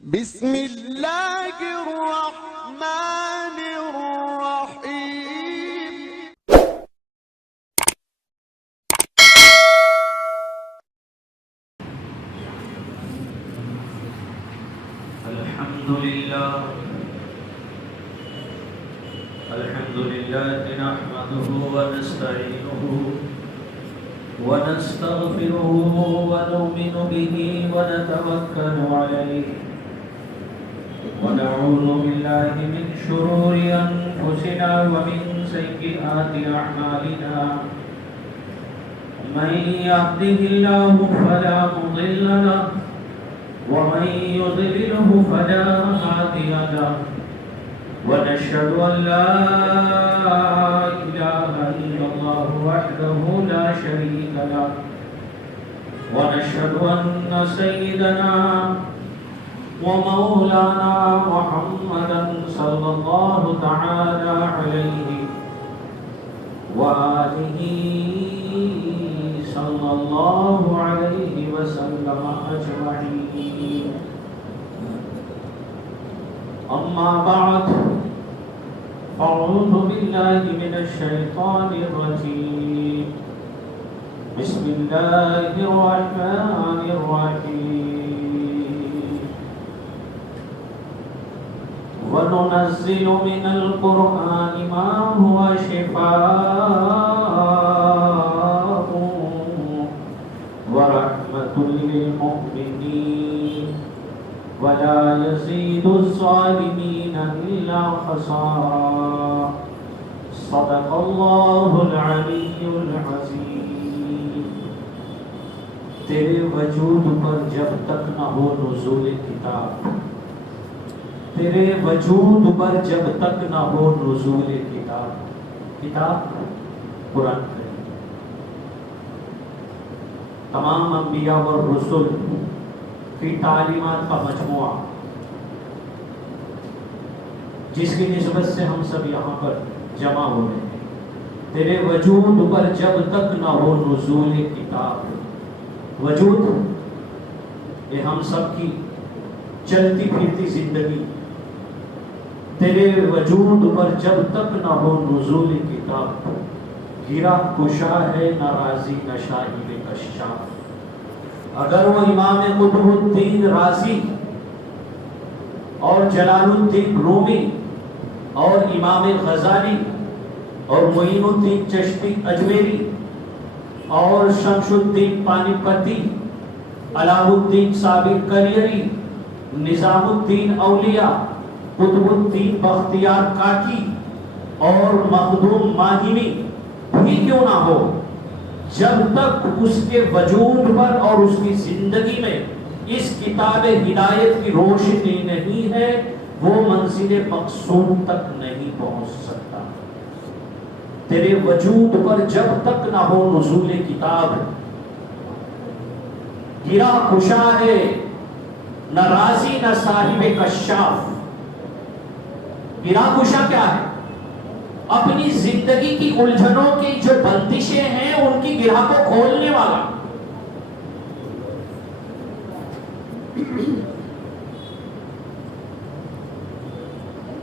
بسم اللہ الرحمن الرحیم۔ الحمد لله نحمده ونستعينه ونستغفره ونؤمن به ونتوكل عليه ونعوذ بالله من شرور أنفسنا ومن سيئات أعمالنا من يهده الله فلا مضل له ومن يضلله فلا هادي له ونشهد أن لا إله إلا الله وحده لا شريك له ونشهد أن سيدنا ومولانا محمدا صلى الله تعالى عليه وآله صلى الله عليه وسلم أجمعين. أما بعد أعوذ بالله من الشيطان الرجيم. بسم الله الرحمن الرحيم. وننزل من القرآن ما هو شفاء ورحمة للمؤمنين ولا يزيد الظالمين إلا خسارا. صدق الله العلي العظيم. تیرے وجود پر جب تک نہ ہو نزول کتاب، تیرے وجود پر جب تک نہ ہو نزول کتاب، کتاب قرآن کریم، تمام انبیاء اور رسول کی تعلیمات کا مجموعہ جس کی نسبت سے ہم سب یہاں پر جمع ہو رہے ہیں، تیرے وجود پر جب تک نہ ہو نزول کتاب. وجود یہ ہم سب کی چلتی پھرتی زندگی، تیرے وجود پر جب تک نہ ہو نزول کتاب، گرا کشا ہے نہ رازی نہ شاہد کشاف. اگر وہ امام قطب الدین رازی اور جلال الدین رومی اور امام غزالی اور معین الدین چشتی اجمیری اور شمس الدین پانی پتی، علاء الدین صابر کلیری، نظام الدین اولیاء، قطب الدین بختیار کاکی اور مخدوم ماہمی بھی کیوں نہ ہو، جب تک اس کے وجود پر اور اس کی زندگی میں اس کتاب ہدایت کی روشنی نہیں ہے، وہ منزل مقصود تک نہیں پہنچ سکتا. تیرے وجود پر جب تک نہ ہو نزول کتاب، گرا کشا ہے نہ رازی نہ صاحب کشاف. گرا کشا کیا ہے؟ اپنی زندگی کی الجھنوں کی جو بندشیں ہیں ان کی گرہ کو کھولنے والا.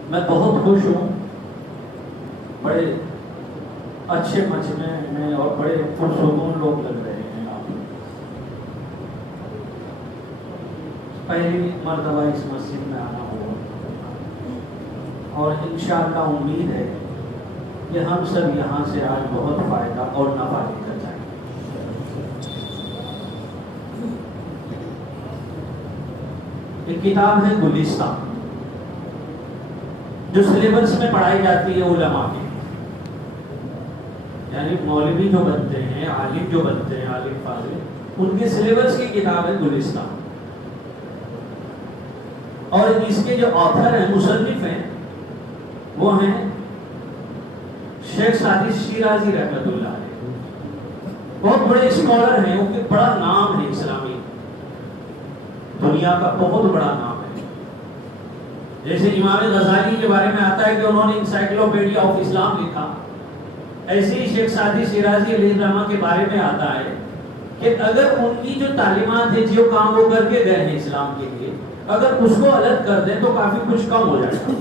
میں بہت خوش ہوں، بڑے اچھے مجمع میں اور بڑے پرسکون لوگ لگ رہے ہیں. آپ پہلی مرتبہ اس مسجد میں آنا ہوا اور انشاءاللہ امید ہے کہ ہم سب یہاں سے آج بہت فائدہ اور نفع لے کر جائیں. ایک کتاب ہے گلستہ، جو سلیبس میں پڑھائی جاتی ہے علماء کی، یعنی مولوی جو بنتے ہیں، عالم جو بنتے ہیں، عالم فاضل، ان کے سلیبس کی کتاب ہے گلستہ. اور اس کے جو آتھر ہیں، مصنف ہیں، وہ ہیں شیخ سعدی شیرازی رحمۃ اللہ علیہ. بہت بڑے اسکالر ہیں، ان کے بڑا نام ہے اسلامی دنیا کا، بہت بڑا نام ہے. جیسے امام غزالی کے بارے میں آتا ہے کہ انہوں نے انسائکلوپیڈیا آف اسلام لکھا، ایسے ہی شیخ سعدی شیرازی علیہ الرحمہ کے بارے میں آتا ہے کہ اگر ان کی جو تعلیمات ہیں جو کام وہ کر کے گئے ہیں اسلام کے لیے، اگر اس کو الگ کر دیں تو کافی کچھ کم ہو جائے گا.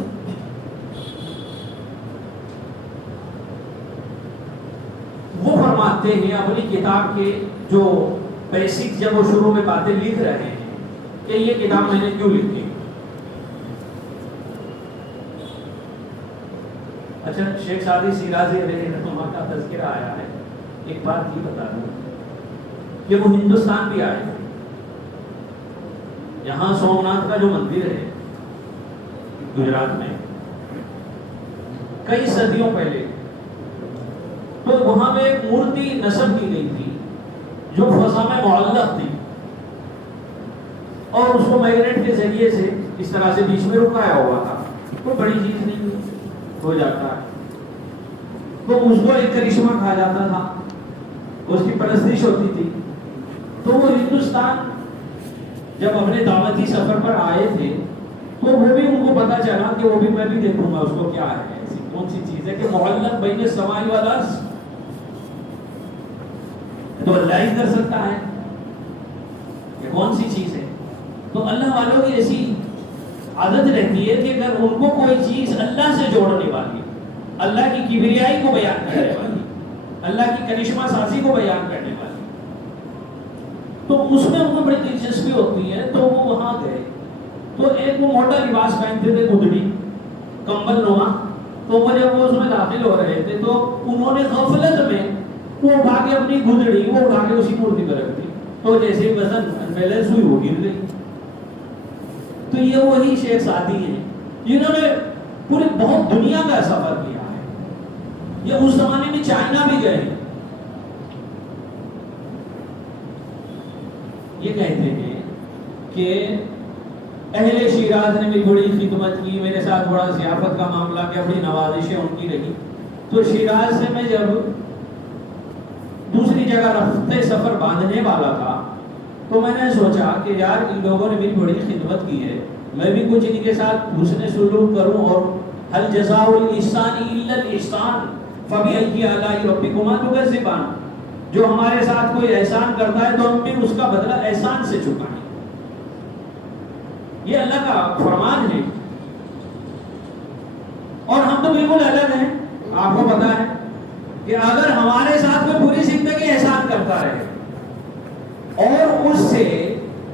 وہ فرماتے ہیں اپنی کتاب کے جو بیسک، جب وہ شروع میں باتیں لکھ رہے ہیں کہ یہ کتاب میں نے کیوں لکھی. اچھا، شیخ سعدی شیرازی علیہ رحمہ کا تذکرہ آیا ہے. ایک بات یہ بتا دوں کہ وہ ہندوستان بھی آئے تھے. یہاں سومناتھ کا جو مندر ہے گجرات میں، کئی صدیوں پہلے تو وہاں میں ایک مورتی نصب کی گئی تھی جو فضا میں معلق تھی، اور اس کو میگنیٹ کے ذریعے سے اس طرح سے بیچ میں رکایا ہوا تھا. کوئی بڑی چیز نہیں ہو جاتا ہے. تو اس کو ایک کرشمہ کہا جاتا تھا، اس کی پرستش ہوتی تھی. تو وہ ہندوستان جب اپنے دعوتی سفر پر آئے تھے تو وہ بھی ان کو پتا چلا کہ وہ بھی میں بھی دیکھوں گا اس کو کیا ہے، ایسی کون سی چیز ہے کہ معلق بین السماء والارض، تو اللہ ہی کر سکتا ہے، یہ کون سی چیز ہے. تو اللہ والوں کی ایسی عادت رہتی ہے کہ اگر ان کو کوئی چیز اللہ سے جوڑنے والی، اللہ کی کبریائی کو بیان کرنے والی، اللہ کی کرشمہ سازی کو بیان کرنے والی، تو اس میں ان کو بڑی دلچسپی ہوتی ہے. تو وہ وہاں گئے تو ایک وہ موٹا لباس پہنتے تھے، گدڑی کمبل نما. تو وہ جب وہ اس میں داخل ہو رہے تھے تو انہوں نے غفلت میں وہ اٹھا کے اپنی گدڑی وہ اٹھا کے اسی مورتی پر رکھ دی. تو جیسے وزن بیلنس ہوئی وہ گر گئی. تو یہ وہی شیخ سعدی ہیں جنہوں نے پوری بہت دنیا کا سفر کیا ہے. یہ اس زمانے میں چائنا بھی گئے. یہ کہتے ہیں کہ اہل شیراز نے بھی بڑی خدمت کی، میرے ساتھ بڑا ضیافت کا معاملہ کیا، بڑی نوازشیں ان کی رہی. تو شیراز سے میں جب دوسری جگہ رفتے سفر باندھنے والا تھا تو میں نے سوچا کہ یار ان لوگوں نے میری بڑی خدمت کی ہے، میں بھی کچھ ان کے ساتھ حسن سلوک کروں. اور هل جزاء الاحسان الا الاحسان فبأي آلاء ربكما تكذبان، جو ہمارے ساتھ کوئی احسان کرتا ہے تو ہم بھی اس کا بدلہ احسان سے چکائیں. یہ اللہ کا فرمان ہے. اور ہم تو بالکل الگ ہیں. آپ کو پتا ہے کہ اگر ہمارے ساتھ کوئی پوری زندگی احسان کرتا رہے اور اس سے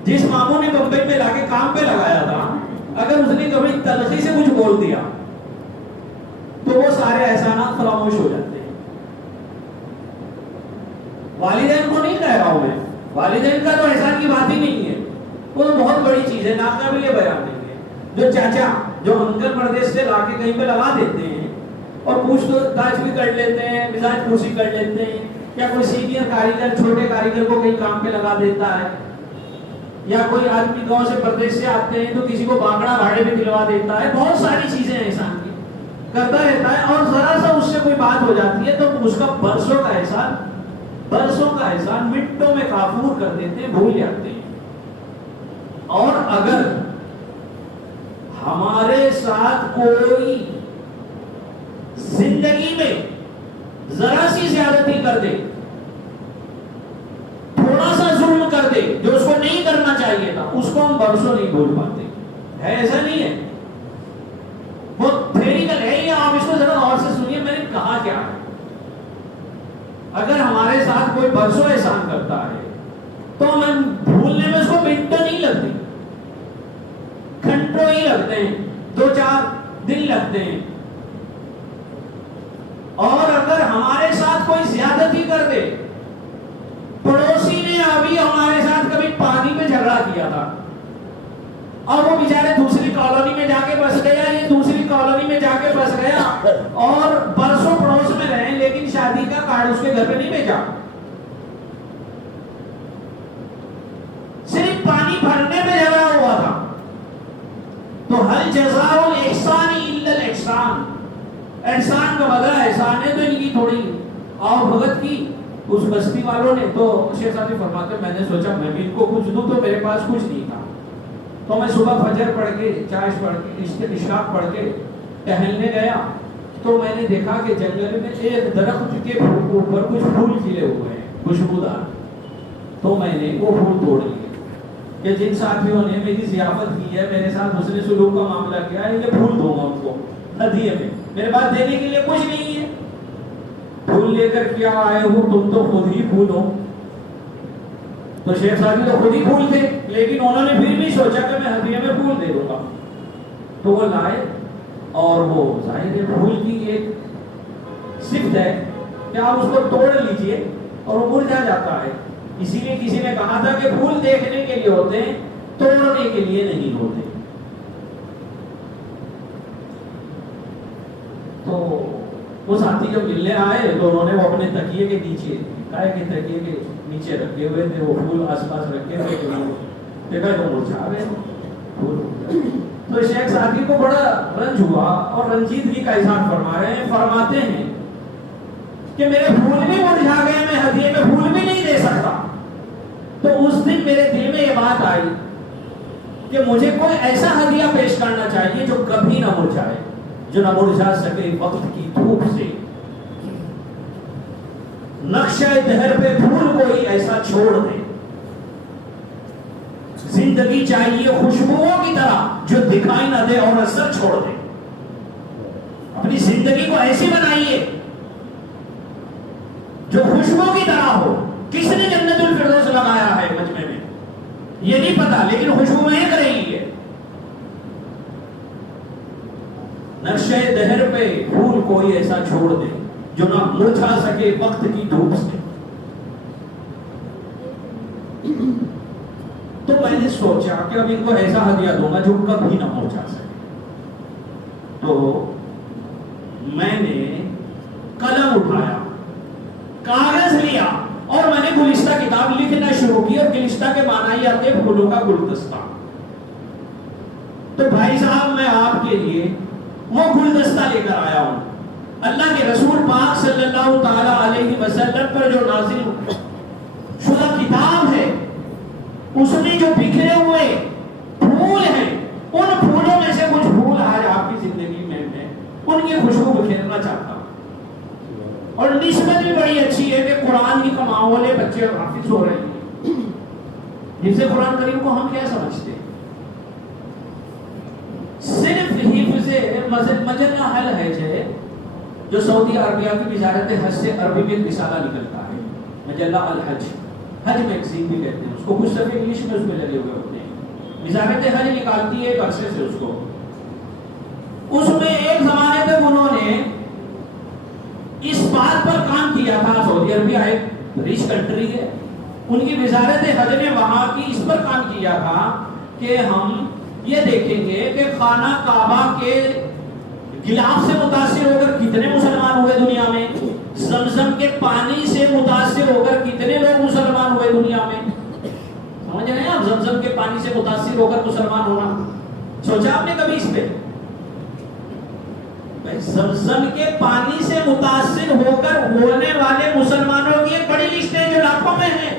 جس ماموں نے بمبئی میں لا کے کام پہ لگایا تھا اگر اس نے کبھی تلخی سے کچھ بول دیا تو وہ سارے احسانات فراموش ہو جاتے ہیں. والدین کو نہیں کہہ رہا ہوں میں، والدین کا تو احسان کی بات ہی نہیں ہے، وہ تو بہت بڑی چیز ہے، ناقابل بیان نہیں ہے. جو چاچا جو انکل پردیش سے لا کے کہیں پہ لگا دیتے ہیں اور پوچھ تاچھ بھی کر لیتے ہیں، مزاج پرسی کر لیتے ہیں، یا کوئی سینئر کاریگر چھوٹے کاریگر کو کہیں کام پہ لگا دیتا ہے، یا کوئی آدمی گاؤں سے پردیش سے آتے ہیں تو کسی کو بانگڑا بھاڑے میں دلوا دیتا ہے. بہت ساری چیزیں ہیں احسان کی کرتا رہتا ہے، اور ذرا سا اس سے کوئی بات ہو جاتی ہے تو اس کا برسوں کا احسان مٹوں میں کافور کر دیتے ہیں، بھول جاتے ہیں. اور اگر ہمارے ساتھ کوئی زندگی میں ذرا سی زیادتی کر دے، تھوڑا سا ظلم کر دے جو اس کو نہیں کرنا چاہیے تھا، اس کو ہم برسوں نہیں بھول پاتے. ہے ایسا نہیں ہے، وہ تھیوریکل ہے. یا آپ اس کو ذرا غور سے سنیے میں نے کہا کیا ہے. اگر ہمارے ساتھ کوئی برسوں احسان کرتا ہے تو ہم بھولنے میں اس کو منٹوں نہیں لگتی، گھنٹوں ہی لگتے ہیں، 2-4 دن لگتے ہیں. اور اگر ہمارے ساتھ کوئی زیادتی کر دے، پڑوسی نے ابھی ہمارے ساتھ کبھی پانی پہ جھگڑا کیا تھا اور وہ بیچارے دوسری کالونی میں جا کے بس گیا، یہ دوسری کالونی میں جا کے بس گیا اور برسوں پڑوس میں رہے لیکن شادی کا کارڈ اس کے گھر پہ نہیں بھیجا، صرف پانی بھرنے پہ جھگڑا ہوا تھا. تو هل جزاء الاحسان الا الاحسان، احسان کا بدلہ احسان ہے. تو ان کی تھوڑی آؤ بھگت کی اس بستی والوں نے. تو شیخ صاحب فرماتے میں نے سوچا میں بھی ان کو کچھ دوں، تو میرے پاس کچھ نہیں تھا. تو میں صبح فجر پڑھ کے چاشت پڑھ کے اشراق پڑھ کے ٹہلنے گیا تو میں نے دیکھا کہ جنگل میں ایک درخت کے اوپر کچھ پھول کھلے ہوئے ہیں خوشبودار. تو میں نے وہ پھول توڑ لیے کہ جن ساتھیوں نے میری ضیافت کی ہے، میرے ساتھ حسن سلوک کا معاملہ کیا ہے، یہ پھول دوں گا ان کو ہدیے میں، میرے پاس دینے کے لیے کچھ نہیں ہے، پھول لے کر کیا آئے ہو، تم تو خود ہی پھول ہو۔ تو شیخ ساتھی تو خود ہی پھول تھے، لیکن انہوں نے پھر بھی سوچا کہ میں ہدیے میں پھول دے دوں گا، تو وہ لائے، اور وہ ظاہر ہے پھول کی ایک صفت ہے کہ آپ اس کو توڑ لیجئے اور وہ مرجھا جاتا ہے، اسی لیے کسی نے کہا تھا کہ پھول دیکھنے کے لیے ہوتے ہیں، توڑنے کے لیے نہیں ہوتے۔ تو وہ ساتھی جب ملنے آئے تو انہوں نے وہ اپنے تکیے کے نیچے، کہا کہ تکیے کے نیچے رکھے ہوئے تھے وہ پھول آس پاس رکھے ہوئے تھے، دیکھا تو مرجھا گئے پھول۔ تو شیخ ساتھی کو بڑا رنج ہوا اور رنجیدگی کا اظہار فرما رہے ہیں، فرماتے ہیں کہ میرے پھول بھی مرجھا گئے، میں ہدیے میں پھول بھی نہیں دے سکتا۔ تو اس دن میرے دل میں یہ بات آئی کہ مجھے کوئی ایسا ہدیہ پیش کرنا چاہیے جو کبھی نہ مرجھائے، جو نہ مرجھا سکے وقت کی دھوپ سے۔ نقشہ دہر پہ پھول کوئی ایسا چھوڑ دے، زندگی چاہیے خوشبوؤں کی طرح جو دکھائی نہ دے اور اثر چھوڑ دے۔ اپنی زندگی کو ایسی بنائیے جو خوشبو کی طرح ہو۔ کس نے جنت الفردوس لگایا ہے مجمع میں یہ نہیں پتا، لیکن خوشبو میں ایک رہی ہے۔ نقشہ دہر پہ پھول کوئی ایسا چھوڑ دے جو نہ مرجھا سکے وقت کی دھوپ سے۔ تو میں نے سوچا کہ اب ان کو ایسا ہدیہ دوں گا جو کبھی نہ مرجھا سکے۔ تو میں نے قلم اٹھایا، کاغذ لیا اور میں نے گلستہ کتاب لکھنا شروع کی، اور گلستہ کے معنی یہ آتے ہیں پھولوں کا گلدستہ۔ تو بھائی صاحب میں آپ کے لیے وہ گلدستہ لے کر آیا ہوں، اللہ کے رسول پاک صلی اللہ تعالی علیہ وسلم پر جو نازل شدہ کتاب ہے، اس میں جو بکھرے ہوئے پھول ہیں، ان پھولوں میں سے کچھ پھول آج آپ کی زندگی میں ان کی خوشبو بکھیرنا چاہتا ہوں۔ اور نسبت بھی بڑی اچھی ہے کہ قرآن کی کماؤں والے بچے حافظ ہو رہے ہیں۔ حفظ قرآن کریم کو ہم کیا سمجھتے ہیں؟ صرف حفظ مجلہ حل ہے جو سعودی عربیہ کی وزارت حج سے عربی میں ایک رسالہ نکلتا ہے، مجلہ الحج، حج میگزین بھی کہتے ہیں اس کو، کچھ صفحے انگلش میں اس میں لگے ہوئے ہوتے ہیں، وزارت حج نکالتی ہے ایک عرصے سے اس کو۔ اس میں ایک زمانے تک انہوں نے اس بات پر کام کیا تھا، سعودی عربیہ ایک ریچ کنٹری ہے، ان کی وزارت حج نے وہاں کی اس پر کام کیا تھا کہ ہم یہ دیکھیں گے کہ خانہ کعبہ کے غلاف سے متاثر ہو کر کتنے مسلمان ہوئے دنیا میں، زمزم کے پانی سے متاثر ہو کر کتنے لوگ مسلمان ہوئے دنیا میں۔ سمجھ رہے ہیں آپ؟ زمزم کے پانی سے متاثر ہو کر مسلمان ہونا، سوچا آپ نے کبھی اس پہ؟ زمزم کے پانی سے متاثر ہو کر ہونے والے مسلمانوں کی ایک بڑی لسٹ ہے جو لاکھوں میں ہے۔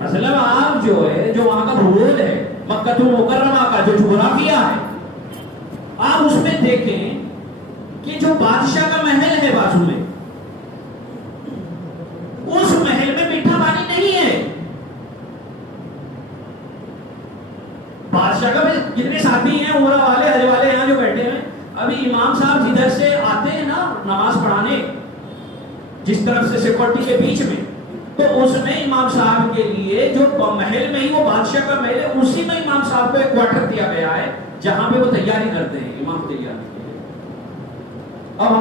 اصل میں آپ جو ہے، جو وہاں کا بھول ہے مکہ المکرمہ کا جو جغرافیہ ہے، آپ اس میں دیکھیں کہ جو بادشاہ کا محل ہے بازو میں، اس محل میں میٹھا پانی نہیں ہے۔ بادشاہ کا جتنے ساتھی ہیں عمرہ والے حج والے یہاں جو بیٹھے ہیں، ابھی امام صاحب جدھر سے آتے ہیں نا نماز پڑھانے، جس طرف سے سیکورٹی کے بیچ میں، تو اس میں امام صاحب کے لیے جو محل میں ہی وہ بادشاہ کا محل ہے، اسی میں امام صاحب کو ایک کوارٹر دیا گیا ہے جہاں پہ وہ تیاری کرتے ہیں امام تیاری کے لیے۔ اب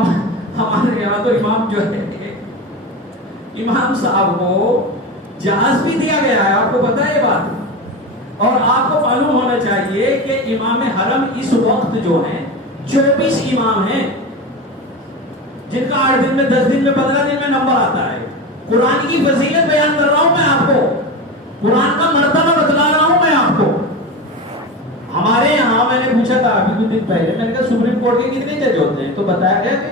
ہمارے یہاں تو امام جو ہے، امام صاحب کو جہاز بھی دیا گیا ہے، آپ کو پتا ہے یہ بات؟ اور آپ کو معلوم ہونا چاہیے کہ امام حرم اس وقت جو ہیں 24 امام ہیں، جن کا 8 دن میں 10 دن میں 15 دن میں نمبر آتا ہے۔ قرآن کی فضیلت بیان کر رہا ہوں میں آپ کو، قرآن کا مرتبہ بتلا رہا ہوں میں آپ کو۔ ہمارے یہاں میں نے پوچھا تھا ابھی کچھ دن پہلے، میں نے کہا سپریم کورٹ کے کتنے جج ہوتے ہیں؟ تو بتایا گیا کہ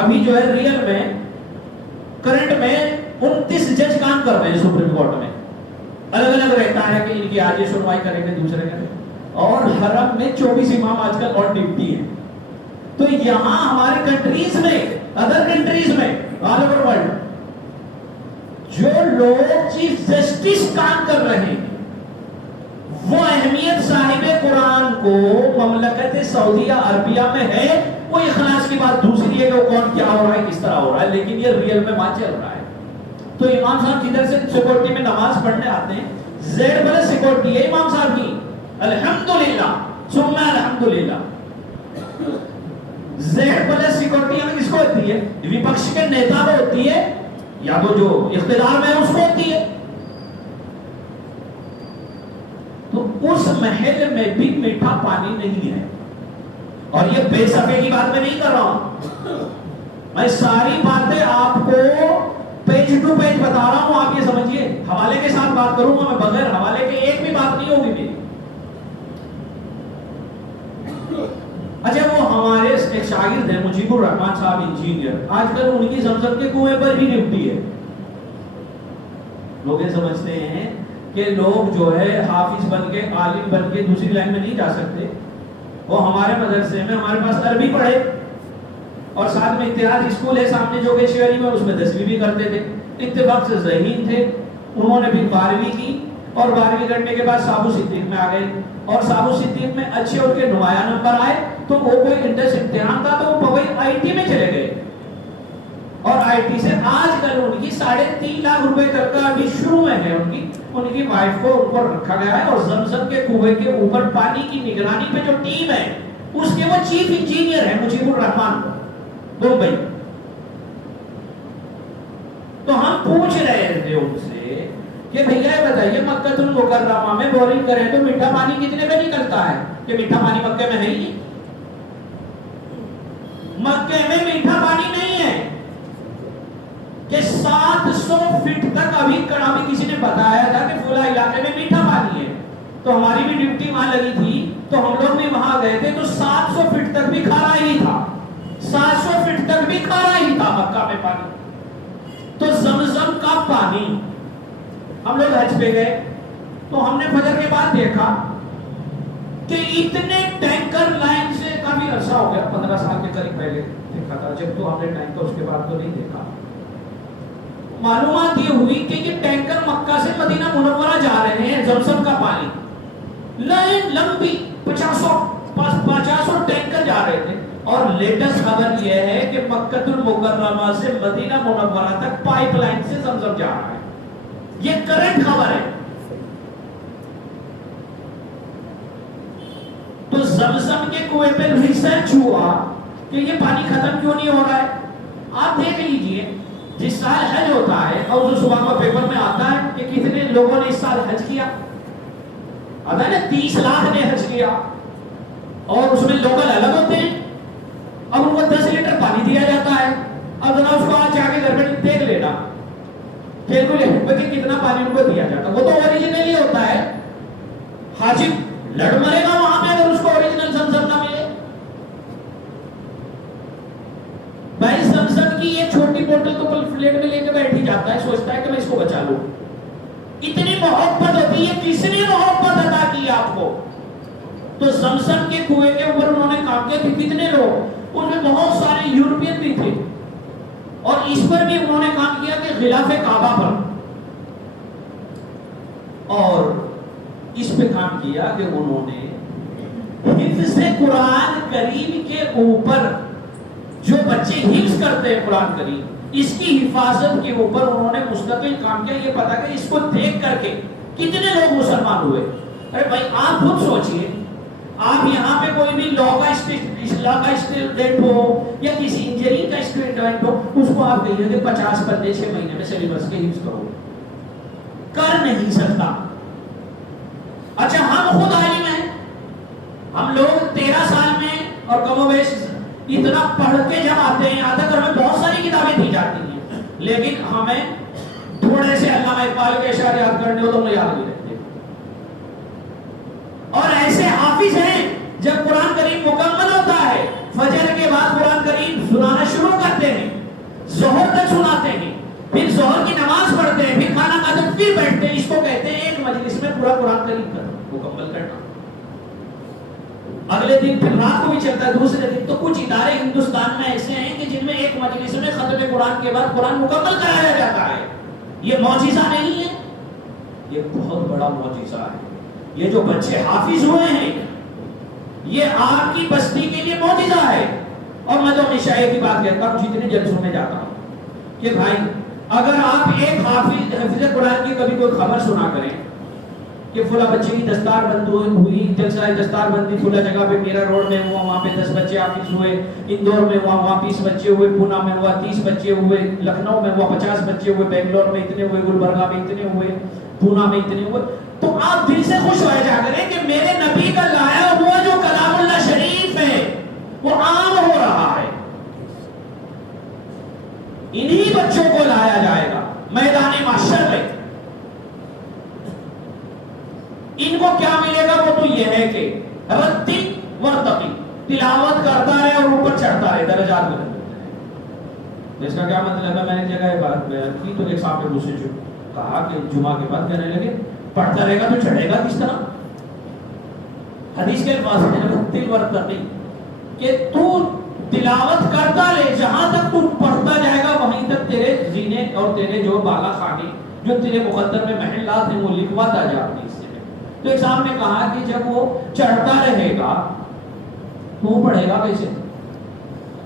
ابھی جو ہے ریئل میں کرنٹ میں 29 جج کام کر رہے ہیں سپریم کورٹ میں، الگ الگ رہتا ہے کہ ان کی آج یہ سنوائی کریں گے دوسرے کریں، اور حرم میں 24 امام آج کل اور ڈپٹی ہیں۔ تو یہاں ہمارے کنٹریز میں، ادر کنٹریز میں، آل اوور ورلڈ جو لوگ چیف جسٹس کام کر رہے ہیں وہ اہمیت صاحب قرآن کو مملکت سعودیہ عربیہ میں ہے. وہ اخلاص کی بات دوسری ہے کہ وہ کون کیا ہو رہا ہے کس طرح ہو رہا ہے, لیکن یہ ریئل میں وہاں چل رہا ہے. تو امام صاحب جدھر سے سیکورٹی میں نماز پڑھنے آتے ہیں, زیڈ پلس سیکورٹی ہے امام صاحب کی, الحمدللہ ثم الحمدللہ. زیڈ پلس سیکورٹی ہمیں کس کو ہوتی ہے؟ وپکش کے نیتا کو ہوتی ہے یا تو جو اقتدار میں ہے اس کو ہوتی ہے. تو اس محل میں بھی میٹھا پانی نہیں ہے. اور یہ بے صفے کی بات میں نہیں کر رہا ہوں, میں ساری باتیں آپ کو پیج ٹو پیج بتا رہا ہوں. آپ یہ سمجھیے حوالے کے ساتھ بات کروں گا میں, بغیر حوالے کے ایک بھی بات نہیں ہوگی میری. اچھا وہ ہمارے ایک شاگرد ہیں مجیب الرحمان صاحب انجینئر, آج کل ان کی زمزم کے کنویں پر ہی ڈیوٹی ہے. لوگ یہ سمجھتے ہیں کہ لوگ جو ہے حافظ بن کے عالم بن کے دوسری لائن میں نہیں جا سکتے. وہ ہمارے مدرسے میں ہمارے پاس عربی پڑھے اور ساتھ میں اتحاد اسکول ہے سامنے جو کہ شہری میں, اس میں 10ویں بھی کرتے تھے. اتفاق سے ذہین تھے, انہوں نے بھی 12ویں کی اور 12ویں کرنے کے بعد سابو صدیق میں آ گئے اور سابو صدیق میں اچھے ان کے نمایاں نمبر آئے تو وہ کوئی انٹرس امتحان تھا تو وہ پوئی آئی ٹی میں چلے گئے اور آئی ٹی سے آج کل ان کی 3.5 لاکھ روپے تنخواہ ابھی شروع میں ہے. ان کی وائف کو اوپر رکھا گیا ہے اور زمزم کے کنویں کے اوپر پانی کی نگرانی پہ جو ٹیم ہے اس کے وہ چیف انجینئر ہے مجیب الرحمان بمبئی. تو ہم پوچھ رہے تھے ان سے کہ بھیا یہ بتائیے مکہ المکرمہ میں بورنگ کریں تو میٹھا پانی کتنے میں نکلتا ہے؟ کہ میٹھا پانی مکے میں ہے ہی نہیں. مکے میں میٹھا پانی نہیں ہے کہ 700 فٹ تک ابھی کسی نے بتایا تھا کہ فلاں علاقے میں میٹھا پانی ہے. تو ہماری بھی ڈیوٹی وہاں لگی تھی تو ہم لوگ بھی وہاں گئے تھے تو 700 فٹ تک بھی کھارا ہی تھا, 700 فٹ تک بھی کھارا ہی تھا مکہ میں پانی. تو زمزم کا پانی ہم لوگ حج پہ گئے تو ہم نے فجر کے بعد دیکھا کہ اتنے ٹینکر لائن سے, کافی عرصہ ہو گیا 15 سال کے قریب پہلے دیکھا تھا جب تو ہم نے ٹینکر, اس کے بعد تو نہیں دیکھا. معلومات یہ ہوئی کہ یہ ٹینکر مکہ سے مدینہ منورہ جا رہے ہیں زمزم کا پانی, لائن لمبی 500 ٹینکر جا رہے تھے. اور لیٹسٹ خبر یہ ہے کہ مکہ المکرمہ سے مدینہ منورہ تک پائپ لائن سے زمزم جا رہا ہے. یہ کرنٹ خبر ہے. تو زمزم کے کنویں پہ ریسرچ ہوا کہ یہ پانی ختم کیوں نہیں ہو رہا ہے. آپ دیکھ لیجئے جس سال حج ہوتا ہے اور جو صبح کا پیپر میں آتا ہے کہ کتنے لوگوں نے اس سال حج کیا, آتا ہے نا 30 لاکھ نے حج کیا اور اس میں لوکل الگ ہوتے ہیں. اب ان کو 10 لیٹر پانی دیا جاتا ہے. اب ذرا اس کو آج جا کے گھر میں دیکھ لینا کتنا پانی ان کو دیا جاتا ہے. وہ تو اوریجنلی ہوتا ہے, حاجب لڑ مرے گا وہاں پہ اگر اس کو اوریجنل زمزم نہ ملے. بھائی زمزم کی یہ چھوٹی بوتل تو پلیٹ میں لے کے بیٹھ ہی جاتا ہے, سوچتا ہے کہ میں اس کو بچا لوں. اتنی محبت ہوتی ہے, کس نے محبت عطا کی آپ کو. تو زمزم کے کنویں کے اوپر انہوں نے کام کیا کہ کتنے لوگ, ان میں بہت سارے یورپین بھی تھے اور اس پر بھی انہوں نے کام کیا کہ غلاف کعبہ پر, اور اس پہ کام کیا کہ انہوں نے حفظ قرآن کریم کے اوپر جو بچے حفظ کرتے ہیں قرآن کریم اس کی حفاظت کے اوپر انہوں نے مستقل کام کیا. یہ پتا کہ اس کو دیکھ کر کے کتنے لوگ مسلمان ہوئے. ارے بھائی آپ خود سوچئے, آپ یہاں پہ کوئی بھی لا کا اسٹوڈنٹ ہو یا کسی انجینئرنگ کا اسٹوڈنٹ ہو, اس کو آپ کہیے کہ 50 بندے 6 مہینے میں سلیبس کے حفظ کرو, کر نہیں سکتا. اچھا ہم خود عالم ہیں, ہم لوگ 13 سال میں اور کم و بیش اتنا پڑھ کے جب آتے ہیں یہاں تک ہمیں بہت ساری کتابیں دی جاتی ہیں, لیکن ہمیں تھوڑے سے علامہ اقبال کے اشعار یاد کرنے ہو تو ہمیں یاد نہیں رہتے. اور ایسے حافظ ہیں جب قرآن کریم مکمل ہوتا ہے فجر کے بعد قرآن کریم سنانا شروع کرتے ہیں, ظہر تک سناتے ہیں, پھر ظہر کی نماز پڑھتے ہیں, پھر کھانا کھاتے ہیں, پھر بیٹھتے ہیں. اس کو کہتے ہیں ایک مجلس میں پورا قرآن کریم کرنا, مکمل کرنا. اگلے دن پھر رات کو بھی چلتا ہے, دوسرے دن. تو کچھ ادارے ہندوستان میں ایسے ہیں کہ جن میں ایک مجلس میں ختم قرآن کے بعد قرآن مکمل کرایا جاتا ہے. یہ معجزہ نہیں ہے؟ یہ بہت بڑا معجزہ ہے. یہ جو بچے حافظ ہوئے ہیں یہ آپ کی بستی کے لیے معجزہ ہے. اور میں تو ہمیشہ ایک ہی بات کہتا ہوں جتنے جلسوں میں جاتا ہوں کہ بھائی اگر آپ ایک حافظ قرآن کی کبھی کوئی خبر سنا کریں کہ فلاں بچے کی دستار بند ہوئی، جلسہ دستار بندی فلاں جگہ پہ میرا روڈ میں ہوا، وہاں پہ 10 بچے حافظ ہوئے، اندور میں ہوا وہاں 20 بچے ہوئے، پونا میں ہوا 30 بچے ہوئے، لکھنؤ میں ہوا 50 بچے ہوئے، بنگلور میں اتنے ہوئے، گلبرگہ میں اتنے ہوئے، پونا میں اتنے ہوئے، تو آپ دل سے خوش ہو جا کریں کہ میرے نبی کا لایا ہوا جو کلام اللہ شریف ہے وہ عام ہو رہا ہے. انہی بچوں کو لایا جائے گا میدان محشر میں. ان کو کیا ملے گا؟ وہ تو یہ ہے کہ رتی ورتقی، تلاوت کرتا رہے اور اوپر چڑھتا رہے، درجات میں. اس کا کیا مطلب ہے؟ میں نے جگہ بات بیان کی تو ایک صاحب نے مجھ سے کہا کہ جمعہ کے بعد کہنے لگے پڑھتا رہے گا تو چڑھے گا کس طرح؟ حدیث کے الفاظ ہیں رتی ورتقی کہ تو تلاوت کرتا رہے، جہاں تک تو پڑھتا جائے گا وہیں تک تیرے زینے اور تیرے جو بالا خانے جو تیرے مقدر میں محلات ہیں وہ لکھواتا جا اپنے حصے میں. تو ایک صاحب نے کہا کہ جب وہ چڑھتا رہے گا تو وہ پڑھے گا کیسے؟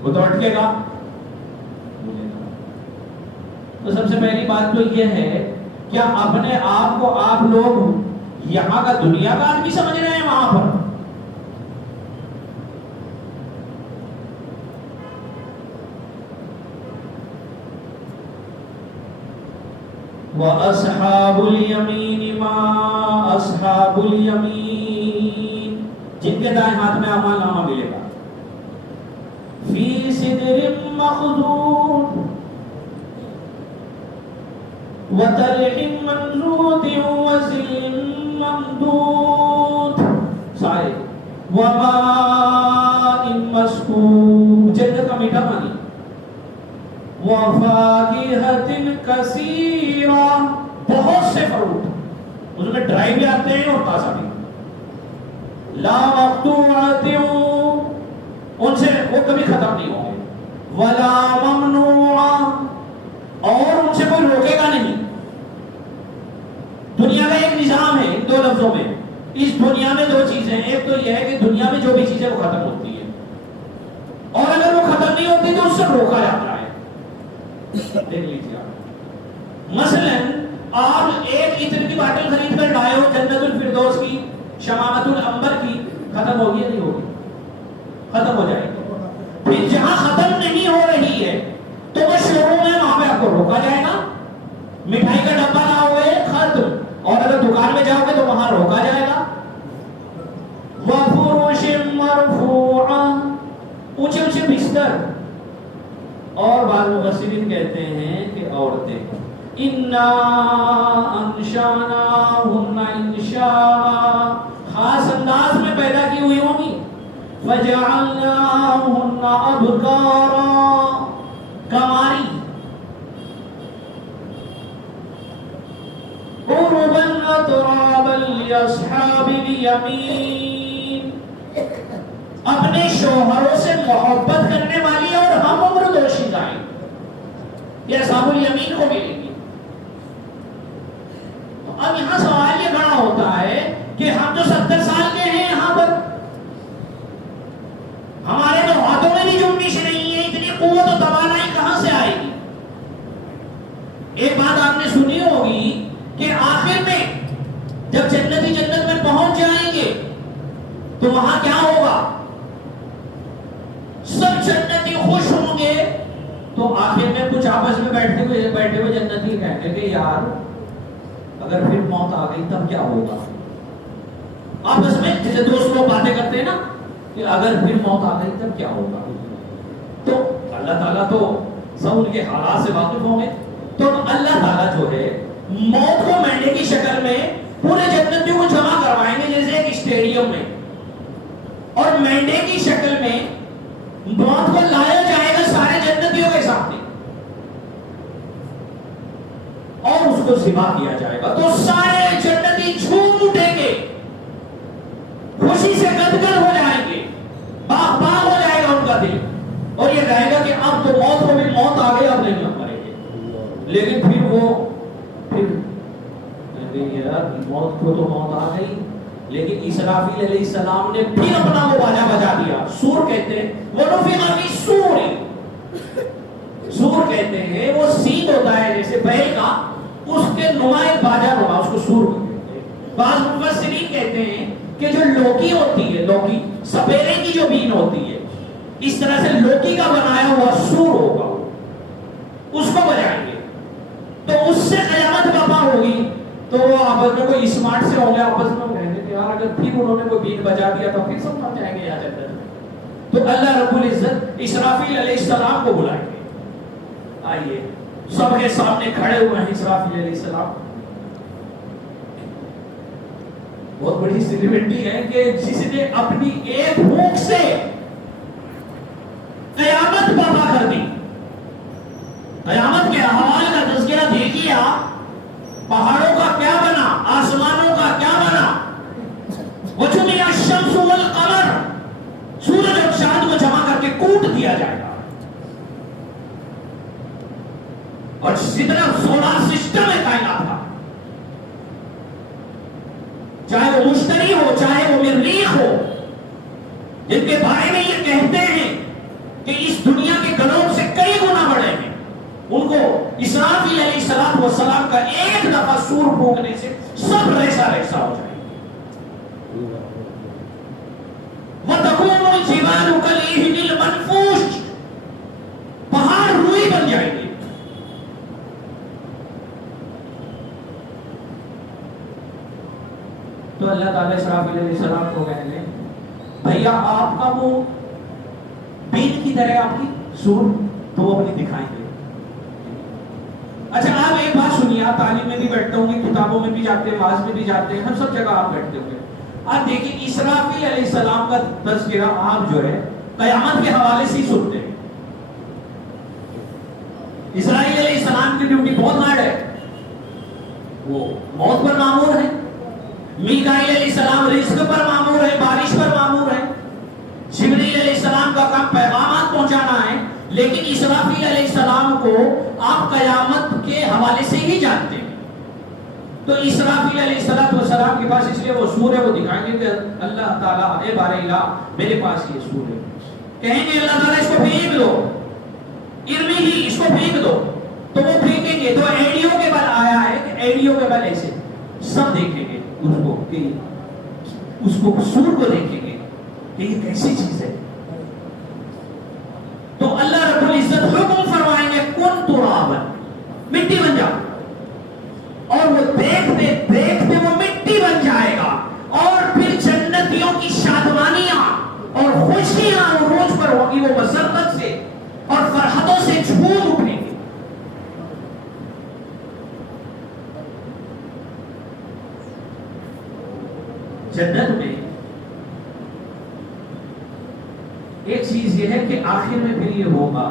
وہ تو اٹکے گا. تو سب سے پہلی بات تو یہ ہے کیا اپنے آپ کو آپ لوگ یہاں کا دنیا کا آدمی سمجھ رہے ہیں وہاں پر؟ وَأَصْحَابُ الْيَمِينِ مَا أَصْحَابُ الْيَمِينِ، جن کے دائیں ہاتھ میں اعمال نامہ ملے گا. فِي سِدْرٍ مَخْضُودٍ وَطَلْحٍ مَنْضُودٍ وَظِلٍّ مَمْدُودٍ، سارے وَمَاءٍ مَسْكُوبٍ، جنت کا میٹھا پانی. وَفَاكِهَةٍ كَثِيرَةٍ، بہت سے فروٹ، اس میں ڈرائی بھی آتے ہیں اور تازہ بھی. لَا مَقْطُوعَةٍ، ان سے وہ کبھی ختم نہیں ہوں گے. وَلَا مَمْنُوعَةٍ، اور ان سے کوئی روکے گا نہیں. دنیا کا ایک نظام ہے ان دو لفظوں میں. اس دنیا میں دو چیزیں ہیں، ایک تو یہ ہے کہ دنیا میں جو بھی چیزیں وہ ختم ہوتی ہے، اور اگر وہ ختم نہیں ہوتی تو اس سے روکا جاتا ہے. دیکھ لیجیے آپ مثلا آپ ایک عطر کی باٹل خرید کر لائے ہو جنت الفردوس کی، شمامت العنبر کی، ختم ہوگی یا نہیں ہوگی؟ ختم ہو جائے گی. پھر جہاں ختم نہیں ہو رہی ہے تو وہ شو روم ہے، وہاں پہ آپ کو روکا جائے گا. مٹھائی کا ڈبہ لاؤ گے ختم، اور اگر دکان میں جاؤ گے تو وہاں روکا جائے گا. وَفُرُشٍ مَرْفُوعَةٍ، اونچے اونچے بستر. اور بعض مفسرین کہتے ہیں کہ عورتیں اِنَّا أَنشَأْنَاهُنَّ إِنشَاءً، خاص انداز میں پیدا کی ہوئی ہوں گی. فَجَعَلْنَاهُنَّ أَبْكَارًا، کماری. عُرُبًا أَتْرَابًا لِأَصْحَابِ الْيَمِينِ، اپنے شوہروں سے محبت کرنے والی اور ہم عمر دوشیزائیں یہ اصحاب الیمین کو ملیں گی. اب یہاں سوال یہ کھڑا ہوتا ہے کہ ہم جو 70 سال کے ہیں یہاں پر، ہمارے تو ہاتھوں میں بھی جنبش نہیں ہے، اتنی قوت و توانائی کہاں سے آئے گی؟ ایک بات آپ نے سنی ہوگی کہ آخر میں جب جنتی جنت میں پہنچ جائیں گے تو وہاں کیا ہوگا؟ سب جنتی خوش ہوں گے. تو آخر میں کچھ آپس میں بیٹھے ہوئے جنتی کہیں گے کہ یار اگر پھر موت آ گئی تب کیا ہوگا؟ آپس میں جیسے دوست لوگ باتیں کرتے ہیں نا کہ اگر پھر موت آ گئی تب کیا ہوگا. تو اللہ تعالیٰ تو سب ان کے حالات سے واقف ہوں گے. تو اللہ تعالیٰ جو ہے موت کو مینڈے کی شکل میں پورے جنتیوں کو جمع کروائیں گے جیسے ایک اسٹیڈیم میں، اور مینڈے کی شکل میں موت کو لایا جائے گا سارے جنتیوں کے سامنے اور اس کو ذبح کیا جائے گا. تو سارے جنتی جھوم اٹھیں گے، خوشی سے گدگد ہو جائیں گے، باغ باغ ہو جائے گا ان کا دل، اور یہ کہے گا کہ اب تو موت کو بھی موت آ گئی، اب نہیں ہم مریں گے. لیکن پھر وہ موت کو تو موت آ گئی، لیکن اسرافیل علیہ السلام نے پھر اپنا وہ باجا بجا دیا. سور کہتے ہیں وَنُفِخَ فِي الصُّورِ، سور کہتے ہیں وہ سینگ ہوتا ہے جیسے بیل کا، اس کے نمائیں باجا ہوگا، اس کو سور کہتے ہیں. بعض مفسرین کہتے ہیں کہ جو لوکی ہوتی ہے، لوکی سپیرے کی جو بین ہوتی ہے، اس طرح سے لوکی کا بنایا ہوا سور ہوگا، اس کو بجائیں گے تو اس سے قیامت برپا ہوگی. تو وہ آپس میں کوئی اسمارٹ سے ہوں گے، آپس میں کہیں گے کہ یار اگر پھر انہوں نے کوئی بین بجا دیا تو پھر سب مر جائیں گے یا جنت میں. تو اللہ رب العزت اسرافیل علیہ السلام کو بلائیں گے. آئیے سب کے سامنے کھڑے ہوئے ہیں اسرافیل علیہ السلام. بہت بڑی سیلیبریٹی ہے کہ جس نے اپنی ایک پھونک سے قیامت برپا کر دی. قیامت کے احوال کا تذکرہ دیکھیے آپ، پہاڑوں کا کیا بنا، آسمانوں کا کیا بنا. وَجُمِعَ الشَّمْسُ وَالْقَمَرُ، سورج اور چاند کو جمع کر کے کوٹ دیا جائے گا. اور جتنا سولار سسٹم ہے کائنات کا، چاہے وہ مشتری ہو چاہے وہ مریخ ہو، جن کے بارے میں یہ کہتے ہیں کہ اس دنیا کے گنوں سے کئی گنا بڑے ہیں، ان کو اسرافیل علیہ السلام کا ایک دفعہ سور پھونکنے سے سب ریسا ریسا ہو جائے. وَتَكُونُ الْجِبَالُ كَالْعِهْنِ الْمَنْفُوشِ، پہاڑ روئی بن جائیں گے. تو اللہ تعالیٰ اسرافیل علیہ السلام کو کہنے لیں بھیا آپ کا وہ بین کی طرح آپ کی سور، تو وہ اپنی دکھائیں گے. اچھا آپ ایک بات سنیے، آپ تعلیم میں بھی بیٹھتے ہوں گے، کتابوں میں بھی جاتے ہیں، واعظ میں بھی جاتے ہیں، ہم سب جگہ آپ بیٹھتے ہوں گے. آپ دیکھیں اسرافیل علیہ السلام کا تذکرہ آپ جو ہے قیامت کے حوالے سے ہی سنتے ہیں. اسرائیل علیہ السلام کی ڈیوٹی بہت ہارڈ ہے، وہ موت پر مامور ہے. میکائیل علیہ السلام رزق پر مامور ہے، بارش پر مامور ہے. جبریل علیہ السلام کا کام پیغامات پہنچانا ہے. لیکن اسرافیل علیہ السلام کو آپ قیامت کے حوالے سے ہی جانتے ہیں. تو اسرافیل علیہ السلام کے پاس اس لیے وہ سور ہے، وہ دکھائیں گے کہ اللہ تعالیٰ اے بار الہ میرے پاس یہ سور ہے. کہیں گے اللہ تعالیٰ اس کو پھینک دو، ارمی ہی اس کو پھینک دو، تو وہ پھینکیں گے. تو ایڈیو کے بل آیا ہے کہ ایڈیو کے بل ایسے سب دیکھیں گے اس کو، کہ اس کو سور کو دیکھیں گے کہ یہ کیسی چیز ہے. تو اللہ رب العزت حکم فرمائیں گے کن ترابا، مٹی بن جا. اور وہ دیکھتے دیکھتے وہ مٹی بن جائے گا. اور پھر جنتیوں کی شادمانیاں اور خوشیاں عروج پر ہوگی، وہ مسرت سے اور فرحتوں سے جھوم اٹھیں گے. جنت میں ایک چیز یہ ہے کہ آخر میں پھر یہ ہوگا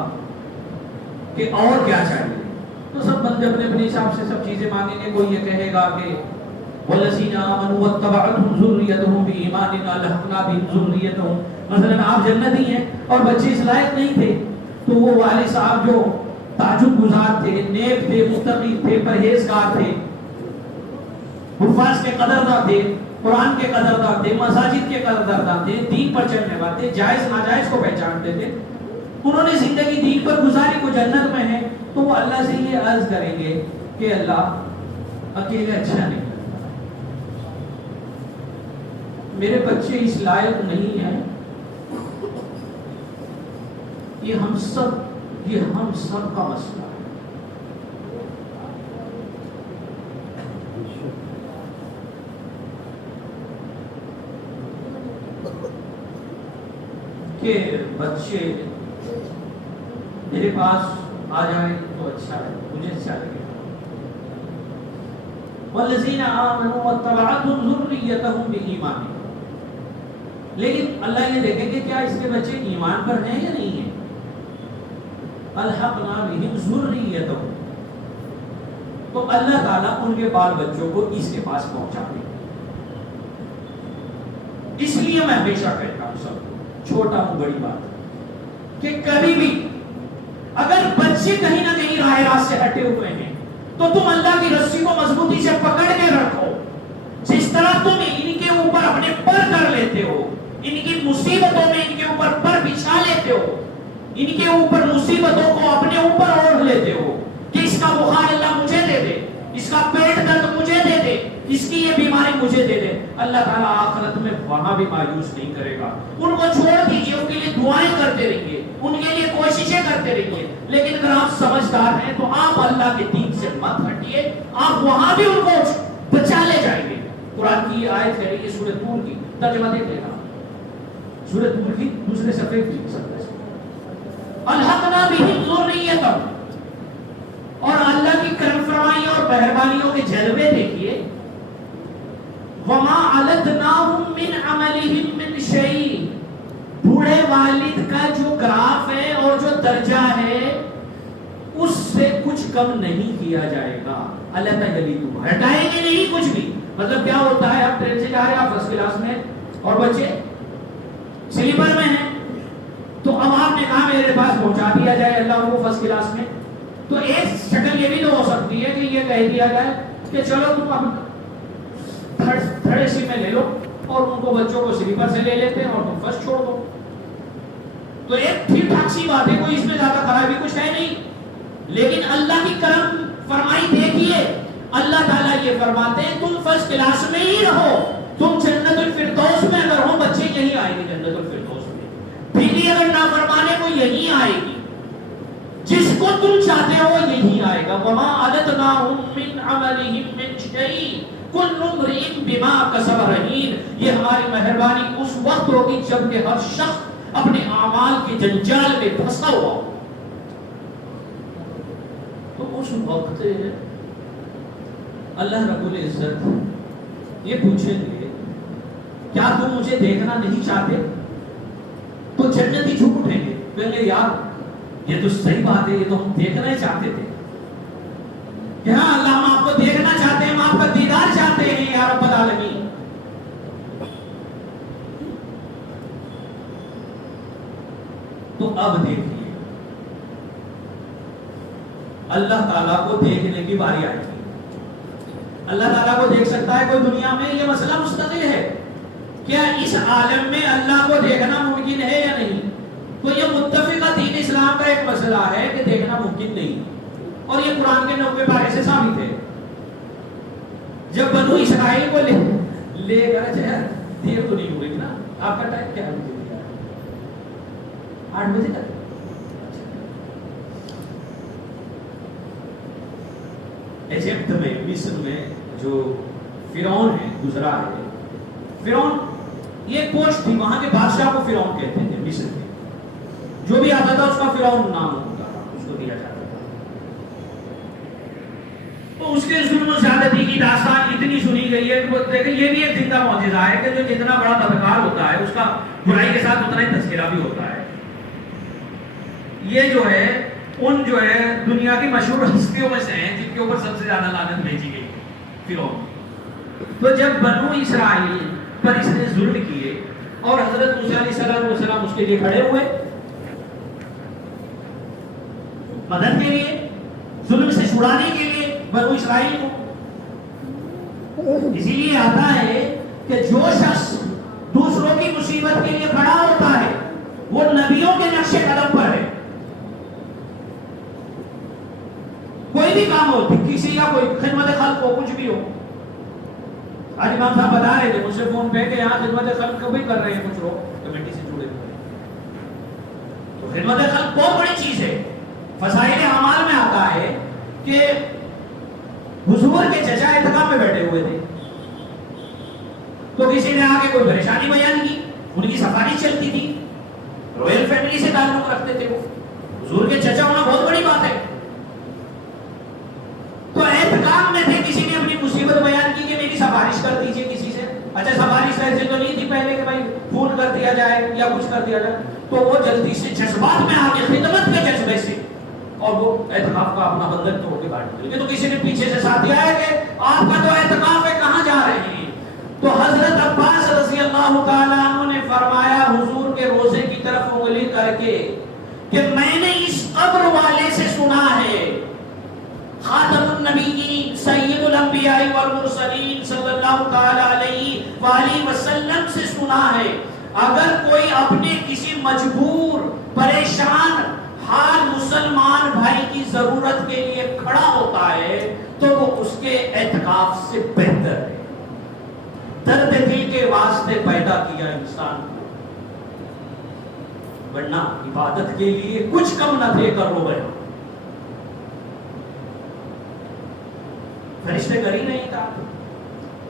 کہ اور کیا چاہیے. تو سب بندے اپنے اپنے حساب سے سب چیزیں مانگیں گے. کوئی یہ کہے گا کہ وَالَّذِينَ آمَنُوا وَاتَّبَعَتْهُمْ ذُرِّيَّتُهُمْ بِإِيمَانٍ أَلْحَقْنَا بِهِمْ ذُرِّيَّتَهُمْ. مثلا آپ جنتی ہیں اور بچے اس لائق نہیں تھے، تو وہ والد صاحب جو تعجب گزار تھے، نیک تھے، متقی تھے، پرہیزگار تھے، حفاظ کے قدردان تھے، قرآن کے قدردان تھے، مساجد کے قدردان تھے، دین پر چلنے والے تھے، جائز ناجائز کو پہچانتے تھے، انہوں نے زندگی دین پر گزاری، کو جنت میں ہے. تو وہ اللہ سے یہ عرض کریں گے کہ اللہ اکیلے اچھا نہیں، میرے بچے اس لائق نہیں ہیں. یہ ہم سب کا مسئلہ ہے. کہ بچے میرے پاس آ جائیں تو اچھا ہے، مجھے اچھا لگے. وَالَّذِينَ آمَنُوا وَاتَّبَعَتْهُمْ ذُرِّيَّتُهُمْ بِإِيمَانٍ. لیکن اللہ یہ دیکھیں کہ کیا اس کے بچے ایمان پر ہیں یا نہیں ہیں. أَلْحَقْنَا بِهِمْ ذُرِّيَّتُهُمْ. تو اللہ تعالیٰ ان کے بال بچوں کو اس کے پاس پہنچا دے. اس لیے میں ہمیشہ کہتا ہوں سب کو، چھوٹا ہوں بڑی بات، کہ کبھی بھی اگر بچے کہیں نہ کہیں راہ راست سے ہٹے ہوئے ہیں تو تم اللہ کی رسی کو مضبوطی سے پکڑ کے رکھو. ان کی مصیبتوں میں ان کے اوپر پر بچھا لیتے ہو، ان کے اوپر مصیبتوں کو اپنے اوپر اوڑھ لیتے ہو کہ اس کا بخار اللہ مجھے دے دے، اس کا پیٹ درد مجھے دے دے، اس کی یہ بیماری مجھے دے دے. اللہ تعالیٰ آخرت میں وہاں بھی مایوس نہیں کرے گا. ان کو چھوڑ دیجئے، ان کے لیے دعائیں کرتے رہیے، ان کے لیے کوششیں کرتے رہیے، لیکن اگر آپ سمجھدار ہیں تو آپ اللہ کے دین سے مت ہٹیے، آپ وہاں بھی ان کو بچا لے جائیں گے. قرآن کی آیت ہے یہ سورۃ طور کی، ترجمہ دیکھ لینا، سورۃ طور کی دوسرے صفحے کی الحقنا بہم ذریتہم. اور اللہ کی کرم فرمائی اور مہربانیوں کے جلوے دیکھیے. وما علتناہم من عملہم من شیء. بوڑھے والد کا جو گراف ہے اور جو درجہ ہے اس سے کچھ کم نہیں کیا جائے گا. اللہ تعالیٰ ہٹائیں گے نہیں کچھ بھی. مطلب کیا ہوتا ہے، آپ ٹرین سے جا رہے ہیں، آپ فرسٹ کلاس میں اور بچے سلیپر میں ہیں، تو اب آپ نے کہا میرے پاس پہنچا دیا جائے اللہ کو فرسٹ کلاس میں. تو ایک شکل یہ بھی تو ہو سکتی ہے کہ یہ کہہ دیا جائے کہ چلو تم اب تھرڈ اے سی میں لے لو، اور ان کو بچوں کو سلیپر سے لے لیتے ہیں اور تم فرسٹ چھوڑ دو. تو ایک ٹھیک ٹھاک سی بات ہے، کوئی اس میں زیادہ خرابی کچھ ہے نہیں. لیکن اللہ کی کرم فرمائی دیکھیے، اللہ تعالیٰ یہ فرماتے ہیں تم فرسٹ کلاس میں ہی رہو، تم جنت الفردوس میں اگر ہو، بچے یہی آئے گے جنت الفردوس میں. بیوی اگر نافرمانے کو یہی آئے گی، جس کو تم چاہتے ہو یہی آئے گا. وما علتناہم من عملہم من شیء کل امرئ بما کسب رہین. یہ ہماری مہربانی اس وقت ہوگی جب کہ ہر شخص اپنے اعمال کے جنجال میں پھنسا ہوا ہو. تو اس وقت اللہ رب العزت یہ پوچھیں گے کیا تم مجھے دیکھنا نہیں چاہتے؟ تو جنتی جھوٹ اٹھیں گے، کہیں گے یار یہ تو صحیح بات ہے، یہ تو ہم دیکھنا ہی چاہتے تھے. کہ ہاں اللہ ہم آپ کو دیکھنا چاہتے ہیں، ہم آپ کا دیدار چاہتے ہیں یا رب العالمین. تو اب دیکھیے اللہ تعالیٰ کو دیکھنے کی باری آئے گی. اللہ تعالیٰ کو دیکھ سکتا ہے کوئی دنیا میں؟ یہ مسئلہ مستقل ہے. کیا اس عالم میں اللہ کو دیکھنا ممکن ہے یا نہیں؟ تو یہ متفقہ دین اسلام کا ایک مسئلہ ہے کہ دیکھنا ممکن نہیں، اور یہ قرآن کے 90 پارے سے ثابت ہے. جب بنو اسرائیل کو لے کر دیر تو نہیں ہو گئی نا، آپ کا ٹائم کیا ہے؟ 8 بجے تک. ایجپٹ میں، مصر میں جو فرعون ہے گزرا ہے، فرعون یہ پوسٹ تھی، وہاں کے بادشاہ کو فرعون کہتے تھے. مصر کے جو بھی آتا تھا اس کا فرعون نام ہوتا تھا، اس کو دیا جاتا تھا. تو اس کے ظلم و زیادتی کی داستان اتنی سنی گئی ہے کہ یہ بھی ایک زندہ معجزہ ہے کہ جو جتنا بڑا بدکار ہوتا ہے اس کا برائی کے ساتھ اتنا ہی تذکرہ بھی ہوتا ہے. یہ جو ہے ان جو ہے دنیا کی مشہور ہستیوں میں سے ہیں جن کے اوپر سب سے زیادہ لعنت بھیجی گئی فرعون. تو جب بنو اسرائیل پر اس نے ظلم کیے اور حضرت موسیٰ علیہ السلام اس کے لیے کھڑے ہوئے مدد کے لیے، ظلم سے چھڑانے کے لیے بنو اسرائیل کو. اسی لیے آتا ہے کہ جو شخص دوسروں کی مصیبت کے لیے کھڑا ہوتا ہے وہ نبیوں کے نقش قدم پر ہے. کوئی بھی کام ہو، کسی یا کوئی خدمت خلق ہو، کچھ بھی ہو. آج امام صاحب بتا رہے تھے مجھ سے فون پہ کہ یہاں خدمت خلق کو بھی کر رہے ہیں کچھ لوگ کمیٹی سے جڑے ہوئے. تو خدمت خلق بہت بڑی چیز ہے. فضائل اعمال میں آتا ہے کہ حضور کے چچا اعتکاف میں بیٹھے ہوئے تھے، تو کسی نے آ کے کوئی پریشانی بیان کی، ان کی سفارش چلتی تھی، رائل فیملی سے تعلق رکھتے تھے، وہ حضور کے چچا ہونا بہت بڑی بات ہے. تو اعتکاف میں تھے، کسی نے اپنی مصیبت بیان کی کہ میری سفارش کر دیجئے کسی سے. اچھا سفارش ایسے تو نہیں تھی پہلے کہ بھائی فون کر دیا جائے یا کچھ کر دیا جائے، تو وہ جلدی سے جذبات میں آ کے خدمت کے جذبے سے اور وہ اعتکاف کا اپنا بندھن توڑ کے باہر نکل گئے. تو کسی نے پیچھے سے ساتھ دیا ہے کہ آپ کا تو اعتکاف ہے، کہاں جا رہے ہیں؟ تو حضرت عباس رضی اللہ تعالیٰ عنہ نے فرمایا حضور کے روزے کی طرف انگلی کر کے کہ میں نے اس قبر والے سے سنا ہے، خاتم النبیین سید الانبیاء والمرسلین صلی اللہ تعالی علیہ وآلہ وسلم سے سنا ہے اگر کوئی اپنے کسی مجبور پریشان حال مسلمان بھائی کی ضرورت کے لیے کھڑا ہوتا ہے تو وہ اس کے اعتکاف سے بہتر ہے. درد دل کے واسطے پیدا کیا انسان کو، ورنہ عبادت کے لیے کچھ کم نہ تھے کر لو گیا. فرشتے کر ہی نہیں تھا،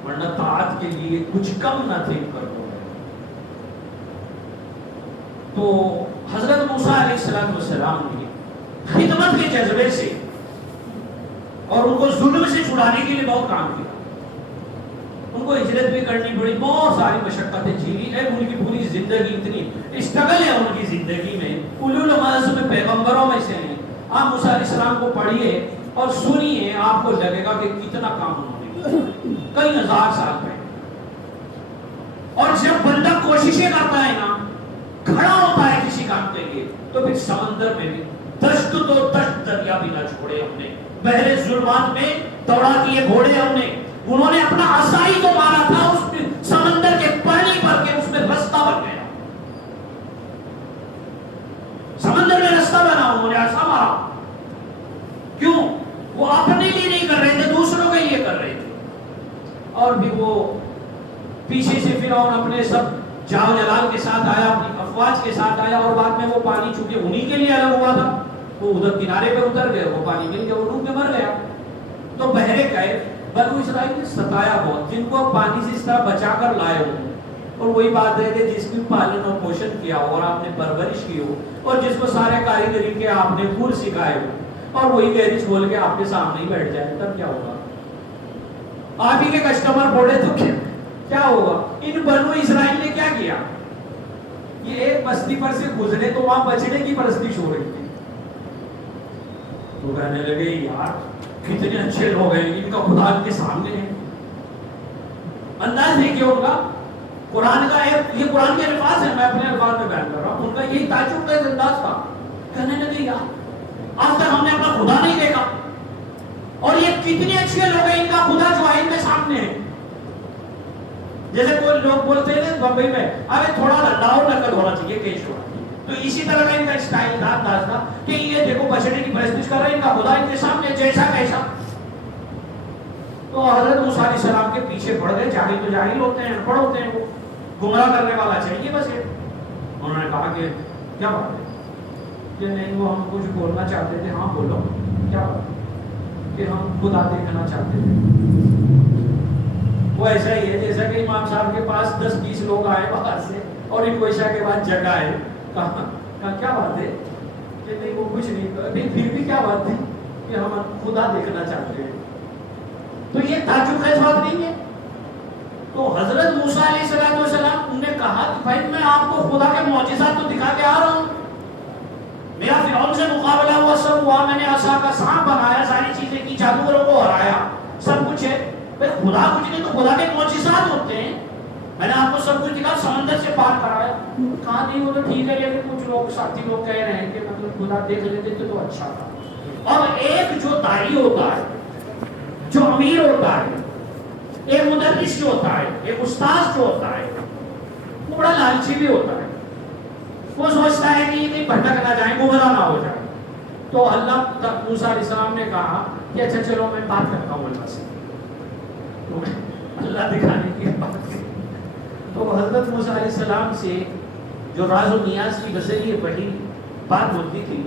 ورنہ طاعت کے لیے کچھ کم نہ تھے کر لو گیا. تو حضرت موسیٰ علیہ السلام نے خدمت کے جذبے سے اور ان کو ظلم سے چھڑانے کے لیے بہت کام کیا. ان کو ہجرت بھی کرنی پڑی، بہت ساری مشقتیں جھیلی. ان کی پوری زندگی اتنی اسٹرگل ہے ان کی زندگی میں. اولو العزم میں پیغمبروں میں سے ہیں. آپ موسیٰ علیہ السلام کو پڑھیے اور سنیے، آپ کو لگے گا کہ کتنا کام انہوں نے کیا کئی ہزار سال پہلے. اور جب بندہ کوششیں کرتا ہے نا، کھڑا ہوتا ہے کسی کام کے لیے، تو پھر سمندر میں بھی دشت تو دشت دریا بھی نہ چھوڑے ہم نے، بحر ظلمات میں دوڑا دیے گھوڑے ہم نے. انہوں نے اپنا عصا ہی تو مارا تھا اس میں سمندر کے پانی بھر کے اس میں رستہ بن گیا. سمندر میں رستہ بنا، انہوں نے عصا مارا. کیوں؟ وہ اپنے لیے نہیں کر رہے تھے، دوسروں کے لیے کر رہے تھے. اور بھی وہ پیچھے سے فرعون اپنے سب جاؤ جلال کے ساتھ آیا، اپنی افواج کے ساتھ آیا، اور بعد میں وہ پانی چونکہ انہی کے لیے الگ ہوا تھا، وہ ادھر کنارے پہ اتر گئے، وہ پانی مل گیا، وہ ڈوب کے مر گیا. تو بحر کیف بنو اسرائیل نے ستایا بہت، جن کو پانی سے اس طرح بچا کر لائے ہوں. اور وہی بات ہے کہ جس کی پالن اور پوشن کیا ہو اور آپ نے پرورش کی ہو، اور جس کو سارے کاریگری کے آپ نے گل سکھائے ہو، اور وہی گیرج کھول کے آپ کے سامنے ہی بیٹھ جائے، تب کیا ہوگا؟ آپ ہی کے کسٹمر بولے تو کیا ہوگا؟ ان بنو اسرائیل نے کیا کیا؟ یہ ایک بستی پر سے گزرے تو وہاں بچڑے کی پرستی چھوڑ رہی تھی. تو کہنے لگے یار کتنے اچھے لوگ ہیں، ان کا خدا ان کے سامنے ہے. انداز دیکھیے ان کا، قرآن کا یہ قرآن کے الفاظ ہیں، میں اپنے الفاظ میں بیان کر رہا ہوں. ان کا یہی تعجب کا انداز تھا. کہنے لگے یار آج تک ہم نے اپنا خدا نہیں دیکھا، اور یہ کتنے اچھے لوگ ہیں، ان کا خدا جو ہے ان کے سامنے ہے. جیسے کوئی لوگ بولتے ہیں بمبئی میں ارے تھوڑا لاؤ نقد ہونا چاہیے کیش ہوا، تو اسی طرح کا ان کا اسٹائل تھا، انداز تھا کہ یہ دیکھو بچڑے کی پرستش کر رہے ہیں، ان کا خدا ان کے سامنے جیسا کیسا. تو حضرت موسیٰ علیہ السلام کے پیچھے پڑ گئے. جاہل تو جاہل ہوتے ہیں، انپڑھ ہوتے ہیں، وہ گمراہ کرنے والا چاہیے بس. یہ انہوں نے کہا کہ کیا بات ہے کہ نہیں، وہ ہم کچھ بولنا چاہتے تھے. ہاں بولو کیا بات ہے؟ کہ ہم خدا دیکھنا چاہتے تھے. وہ ایسا ہی ہے جیسا کہ امام صاحب کے پاس 10-20 لوگ آئے باہر سے اور ان کو عشاء کے بعد جگائے. کہا کیا بات ہے کہ نہیں وہ کچھ نہیں، پھر بھی کیا بات ہے کہ ہم خدا دیکھنا چاہتے ہیں. تو یہ تعجب خیز بات نہیں ہے. تو حضرت موسیٰ علیہ السلام نے کہا کہ بھائی میں آپ کو خدا کے معجزات تو دکھا کے آ رہا ہوں. میرا فرعون سے مقابلہ ہوا، سب ہوا، میں نے عصا کا سانپ بنایا، ساری چیزیں کی، جادوگروں کو ہرایا، سب کچھ ہے. خدا کچھ نہیں تو خدا کے معجزات ہوتے ہیں. میں نے آپ کو سب کچھ دکھا، سمندر سے پار کرایا. کہا نہیں وہ تو ٹھیک ہے، لیکن کچھ لوگ ساتھی لوگ کہہ رہے ہیں کہ مطلب خدا دیکھ لیتے تو اچھا تھا. اور ایک جو داعی ہوتا ہے، جو امیر ہوتا ہے، ایک مدرس جو ہوتا ہے، ایک استاذ جو ہوتا ہے، وہ بڑا لالچی بھی ہوتا ہے. وہ سوچتا ہے کہ یہ کہیں بھٹک نہ جائیں، گمراہ نہ ہو جائے. تو اللہ موسیٰ علیہ السلام نے کہا کہ اچھا چلو میں بات کرتا ہوں اللہ سے. اللہ دکھانے کی بات کی. تو حضرت موسیٰ علیہ السلام سے جو راز و نیاز کی بصری بڑی بات ہوتی تھی،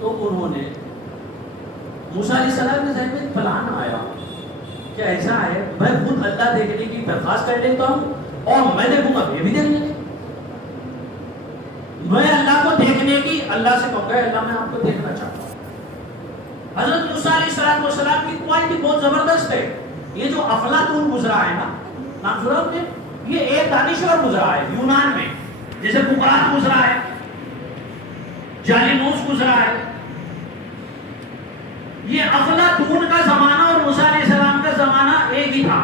تو انہوں نے موسیٰ علیہ السلام کے ذہن میں پلان آیا کہ ایسا ہے میں خود اللہ دیکھنے کی درخواست کر لیتا ہوں اور میں دیکھوں گا یہ بھی دیکھ لیں گے. میں اللہ کو دیکھنے کی اللہ سے کہوں گا اللہ میں آپ کو دیکھنا چاہتا ہوں. حضرت موسیٰ علیہ السلام کی کوالٹی بہت زبردست ہے. یہ جو افلاطون گزرا ہے نا، نام سنا آپ نے؟ یہ ایک دانشور گزرا ہے یونان میں، جیسے بقراط گزرا ہے، جالینوس گزرا ہے. یہ افلاطون کا زمانہ اور موسیٰ علیہ السلام کا زمانہ ایک ہی تھا.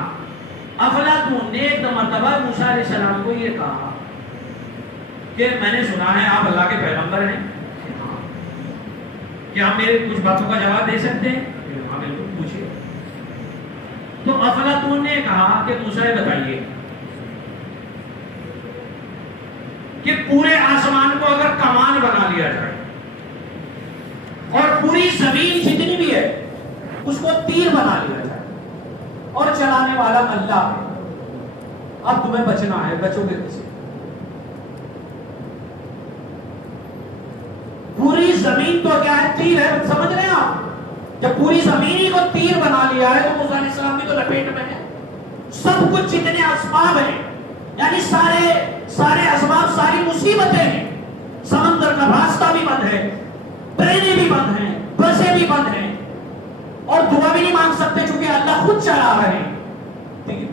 افلاطون نے ایک مرتبہ موسیٰ علیہ السلام کو یہ کہا کہ میں نے سنا ہے آپ اللہ کے پیغمبر ہیں، کیا آپ میرے کچھ باتوں کا جواب دے سکتے ہیں؟ ہاں بالکل پوچھیے. تو افلاطون نے کہا کہ موسیٰ بتائیے کہ پورے آسمان کو اگر کمان بنا لیا جائے اور پوری زمین جتنی بھی ہے اس کو تیر بنا لیا جائے اور چلانے والا اللہ ہے، اب تمہیں بچنا ہے، بچو گے کیسے؟ پوری زمین تو کیا ہے؟ تیر ہے، سمجھ رہے ہیں آپ؟ جب پوری زمین ہی کو تیر بنا لیا ہے تو موسیٰ علیہ السلام بھی تو لپیٹ میں ہے۔ سب کچھ جتنے اسباب ہیں، یعنی سارے اسباب، ساری مصیبتیں ہیں، سمندر کا راستہ بھی بند ہے، ٹرینیں بھی بند ہیں، بسیں بھی بند ہیں، اور دعا بھی نہیں مانگ سکتے چونکہ اللہ خود چلا رہے ہیں،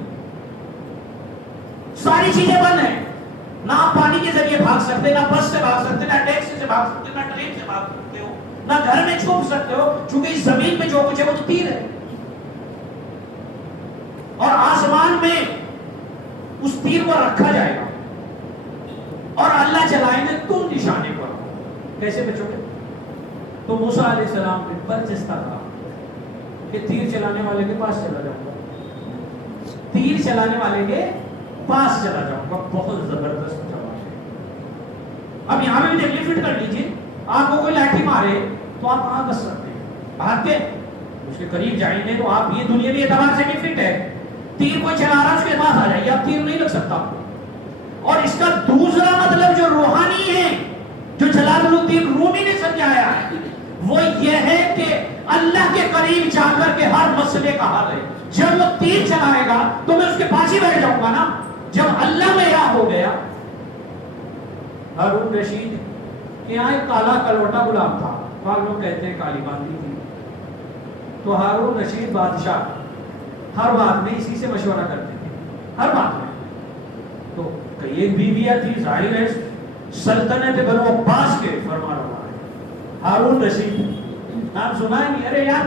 ساری چیزیں بند ہیں، نہ آپ پانی کے ذریعے بھاگ سکتے، نہ بس سے بھاگ سکتے، نہ ٹیکسی سے بھاگ سکتے، نہ ٹرین سے بھاگ سکتے ہو، نہ گھر میں چھپ سکتے ہو، چونکہ اس زمین پہ جو کچھ ہے وہ تو تیر ہے، اور آسمان میں اس تیر کو رکھا جائے گا اور اللہ چلائیں گے تم نشانے پر، کیسے بچو گے؟ تو موسیٰ علیہ السلام پہ برجستہ تھا کہ تیر چلانے والے کے پاس چلا جاؤں گا، تیر چلانے والے کے پاس چلا جاؤں گا۔ بہت زبردست جواب ہے۔ اب یہاں پہ بھی دیکھ لیے، فٹ کر لیجیے، آپ کو کوئی لاٹھی مارے تو آپ کہاں بچ سکتے ہیں؟ بھاگ کے اس کے قریب جائیں گے تو آپ یہ دنیاوی اعتبار سے بھی فٹ ہے، تیر کوئی چلا رہا اس کے پاس آ جائیے، آپ تیر نہیں لگ سکتا۔ اور اس کا دوسرا مطلب جو روحانی ہے، جو جلال الدین رومی نے سمجھایا ہے، وہ یہ ہے کہ اللہ کے قریب جا کر کے ہر مسئلے کا حل ہے۔ جب وہ تیر چلائے گا تو میں اس کے پاس ہی بیٹھ جاؤں گا نا۔ جب اللہ میں یا ہو گیا، ہارون رشید کے یہاں ایک کالا کلوٹا غلام تھا، لوگ کہتے ہیں کالی باندھی تھی، تو ہارون رشید بادشاہ ہر بات میں اسی سے مشورہ کرتے تھے، ہر بات میں۔ تو ایک بیویہ تھی، ظاہر ہے سلطنت بنو عباس کے فرما رہا ہے ہارون رشید، نام سنا ہے نہیں؟ ارے یار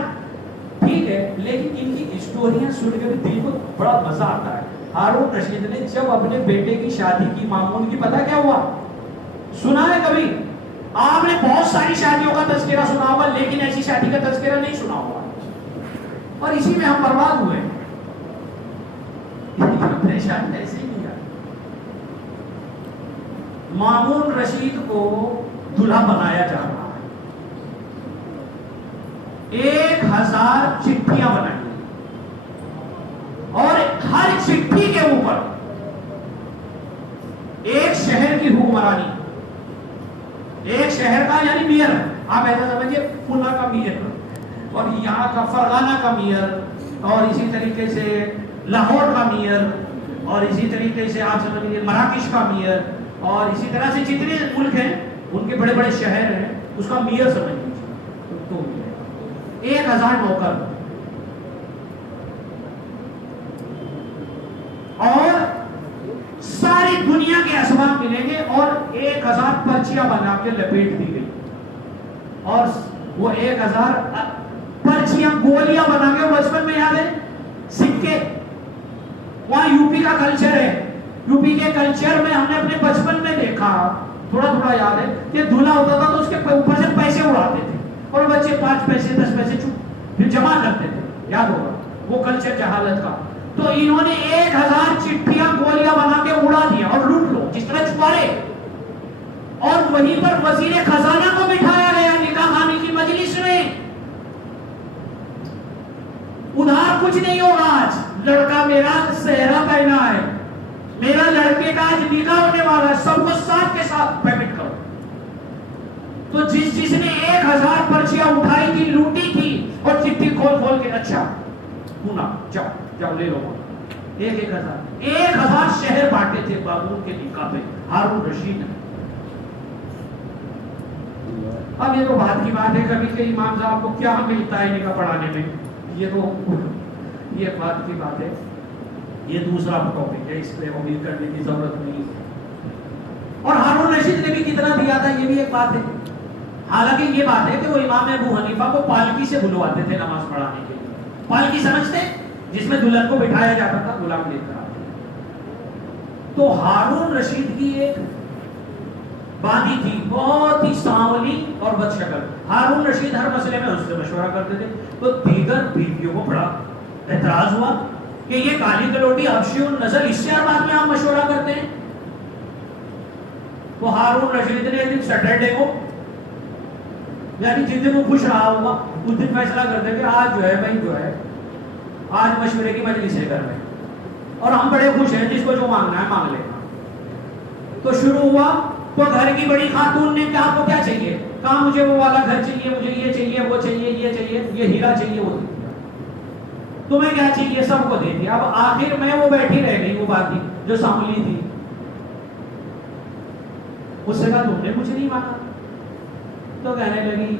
ٹھیک ہے، لیکن ان کی اسٹوریاں سن کے دل کو بڑا مزہ آتا ہے۔ ہارون رشید نے جب اپنے بیٹے کی شادی کی، مامون کی، پتہ کیا ہوا؟ سنا ہے کبھی؟ آپ نے بہت ساری شادیوں کا تذکرہ سنا ہوگا، لیکن ایسی شادی کا تذکرہ نہیں سنا ہوگا، اور اسی میں ہم برباد ہوئے۔ پریشانی ایسے ہی نہیں ہے۔ مامون رشید کو دلہا بنایا جا رہا ہے، 1000 چٹھیاں بنائی اور ہر چٹھی کے اوپر ایک شہر کی حکمرانی، ایک شہر کا یعنی میئر، آپ ایسا سمجھیے پونا کا میئر، اور یہاں کا فرغانہ کا میئر، اور اسی طریقے سے لاہور کا میئر، اور اسی طریقے سے آپ سمجھیے مراکش کا میئر، اور اسی طرح سے جتنے ملک ہیں ان کے بڑے بڑے شہر ہیں اس کا میئر سمجھ لیجیے، تو 1000 نوکر اور ساری دنیا کے اسباب ملیں گے، اور 1000 پرچیاں بنا کے لپیٹ دی گئی، اور وہ 1000 پرچیاں گولیاں بنا کے، بچپن میں یاد ہے سکے، وہاں یوپی کا کلچر ہے، یوپی کے کلچر میں ہم نے اپنے بچپن میں دیکھا، تھوڑا تھوڑا یاد ہے کہ دھولا ہوتا تھا تو اس کے اوپر سے پیسے اڑاتے تھے، اور بچے 5 پیسے 10 پیسے پھر جمع کرتے تھے، یاد ہوگا وہ کلچر جہالت کا۔ تو انہوں نے 1000 چٹھیاں گولیاں بنا کے اڑا دیا اور لوٹ لو جس طرح چھپارے، اور وہیں پر وزیر خزانہ کو بٹھایا گیا نکاح خوانی کی مجلس میں۔ ادھار کچھ نہیں ہوگا، آج لڑکا میرا سہرا پہنا ہے، میرا لڑکے کا آج نکاح ہونے والا ہے، سب کو ساتھ کے ساتھ پیمنٹ کرو۔ تو جس نے 1000 پرچیاں اٹھائی تھی، لوٹی تھی، اور چٹھی کھول کھول کے اچھا پونا جاؤ لے لو، 1000 شہر بانٹے تھے بابور کے نکاح پہ ہارون رشید۔ اب یہ تو بات کی بات ہے، کبھی کہ امام صاحب کو کیا ملتا ہے نکاح پڑھانے میں، یہ بات کی بات ہے، یہ دوسرا ٹاپک ہے، اس پہ امید کرنے کی ضرورت نہیں ہے۔ اور ہارون رشید نے بھی کتنا دیا تھا یہ بھی ایک بات ہے۔ حالانکہ یہ بات ہے کہ وہ امام ابو حنیفہ کو پالکی سے بلواتے تھے نماز پڑھانے کے لیے، پالکی سمجھتے جس میں دلہن کو بٹھایا جاتا تھا، غلام لے کر آتے۔ تو ہارون رشید کی ایک باندھی تھی، بہت ہی سانولی اور بد شکل۔ ہارون رشید ہر مسئلے میں اس سے مشورہ کرتے تھے، تو دیگر بیویوں کو بڑا اعتراض ہوا کہ یہ کالی کلوٹی حبشی النسل، اس سے ہر بات میں آپ مشورہ کرتے ہیں۔ وہ ہارون رشید نے ایک دن سیٹرڈے کو یعنی جس دن وہ خوش رہا ہوگا اس دن فیصلہ کرتے کہ آج جو ہے بھائی جو ہے آج مشورے کی مجلس ہے گھر میں اور ہم بڑے خوش ہیں جس کو جو مانگنا ہے مانگ لے. تو شروع ہوا تو گھر کی بڑی خاتون نے کہا آپ کو کیا چاہیے؟ کہا مجھے وہ والا گھر چاہیے, مجھے یہ چاہیے, وہ چاہیے, یہ چاہیے, یہ ہیرا چاہیے, وہ تمہیں کیا چاہیے سب کو دے دیا. اب آخر میں وہ بیٹھی رہ گئی وہ باقی جو ساملی تھی, اس سے کہا تم نے کچھ نہیں مانگا. تو کہنے لگی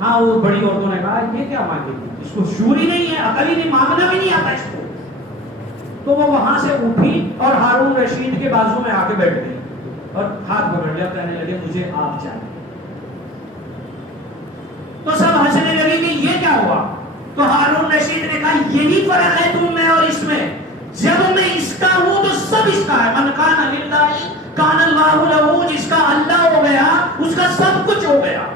ہاں وہ بڑی عورتوں نے کہا یہ کیا مانگی تھی, اس کو شعور ہی نہیں ہے, عقل ہی نہیں, مانگنا بھی نہیں آتا اس کو. تو وہ وہاں سے اٹھی اور ہارون رشید کے بازو میں آ کے بیٹھ گئی اور ہاتھ پکڑ لیا, کہنے لگے مجھے آپ چاہیے. تو سب ہنسنے لگے کہ یہ کیا ہوا. تو ہارون رشید نے کہا یہی فرق ہے تم میں اور اس میں, جب میں اس کا ہوں تو سب اس کا ہے. من کان للہ کان اللہ لہ, جس کا اللہ ہو گیا اس کا سب کچھ ہو گیا.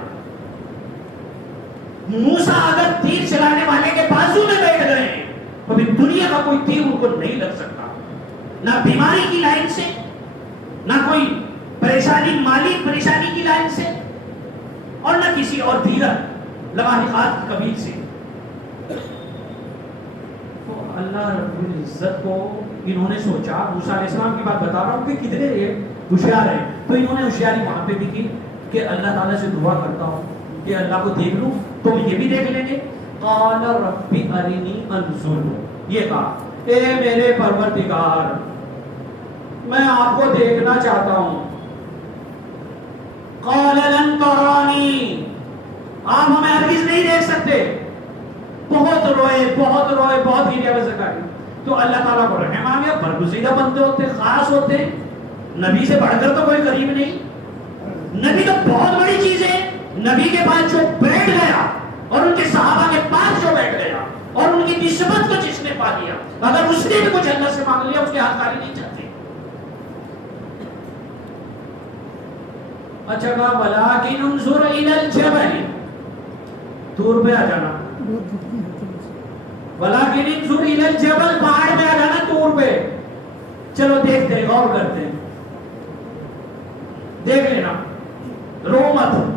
موسیٰ اگر تیر چلانے والے کے بازو میں بیٹھ گئے تو بھی دنیا کا کوئی تیر ان کو نہیں لگ سکتا, نہ بیماری کی لائن سے, نہ کوئی پریشانی مالی پریشانی کی لائن سے, اور نہ کسی اور دیگر لواحقات کی قبیل سے. تو اللہ رب العزت کو انہوں نے سوچا, موسیٰ علیہ السلام کی بات بتا رہا ہوں کہ کتنے ہوشیار ہیں, تو انہوں نے ہوشیاری وہاں پہ بھی کی کہ اللہ تعالیٰ سے دعا کرتا ہوں کہ اللہ کو دیکھ لوں تو یہ بھی دیکھ لیں گے. قال رب ارنی انظر, یہ کہا اے میرے پروردگار میں آپ کو دیکھنا چاہتا ہوں. قال لن ترانی, آپ ہمیں ہرگز نہیں دیکھ سکتے. بہت روئے بہت روئے, بہت ہی عوض کاری. تو اللہ تعالیٰ کو رحم آ گیا, برگزیدہ بندے ہوتے, خاص ہوتے, نبی سے بڑھ کر تو کوئی قریب نہیں. نبی تو بہت بڑی چیز ہے. نبی کے پاس جو بیٹھ گیا اور ان کے صحابہ کے پاس جو بیٹھ گیا اور ان کی نسبت کو جس نے پا لیا, اگر اس نے بھی کچھ اللہ سے مانگ لیا اس کے ہاتھ خالی نہیں جاتے. اچھا کہا ولکن انظر الی الجبل, طور پہ آ جانا. ولکن انظر الی الجبل, پہاڑ پہ آ جانا, طور پہ. چلو دیکھتے ہیں, غور کرتے ہیں, دیکھ لینا, رو مت.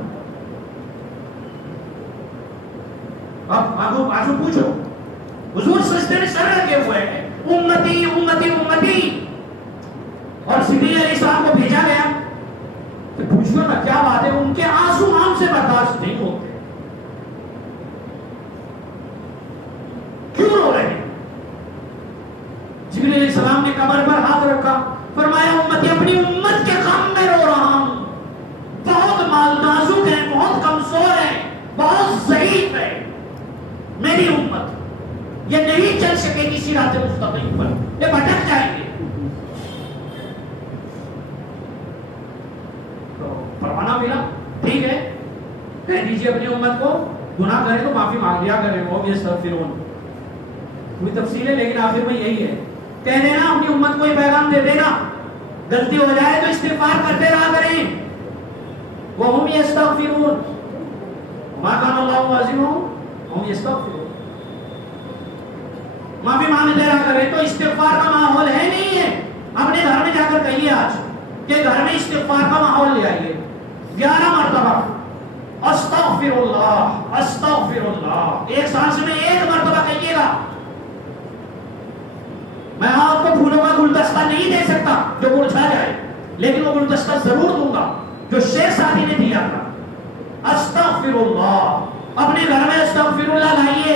اب آگے پوچھو, حضور سجدے میں سر رکھے ہوئے ہیں, امتی امتی امتی, اور سیدھی علیہ السلام کو بھیجا گیا. تو پوچھو نا کیا بات ہے, ان کے آنسو ہم سے برداشت نہیں ہوتے, کیوں رو رہے ہیں؟ جبریل علیہ السلام نے کمر پر ہاتھ رکھا, فرمایا امتی اپنی امت کے غم میں رو رہا ہوں. بہت نازک ہیں, بہت کمزور ہیں, بہت ضعیف ہے. میری امت یہ نہیں چل سکے گی صراط مستقیم پر, یہ بھٹک جائیں گے. تو پروانہ ملا, ٹھیک ہے, کہہ دیجیے اپنی امت کو گناہ کرے تو معافی مانگ لیا کرے, وہ بھی استغفرون. کوئی تفصیل ہے لیکن آخر میں یہی ہے, کہہ دینا اپنی امت کو یہ پیغام دے دینا, غلطی ہو جائے تو استغفار کرتے رہا کریں. وَهُمْ يَسْتَغْفِرُونَ وَمَا كَانَ اللَّهُ مُعَذِّبَهُمْ وَهُمْ يَسْتَغْفِرُونَ. معافی مانگتے رہا کریں. تو استغفار کا ماحول ہے نہیں ہے, اپنے گھر میں جا کر کہیے آج کہ گھر میں استغفار کا ماحول لے آئیے. 11 مرتبہ استغفر اللہ استغفر اللہ, ایک سانس میں 1 مرتبہ کہیے گا. میں آپ کو پھولوں کا گلدستہ نہیں دے سکتا جو مرجھا جائے, لیکن وہ گلدستہ ضرور دوں گا جو شیخ ساتھی نے دیا تھا. استغفر اللہ, اپنے گھر میں استغفر اللہ لائیے.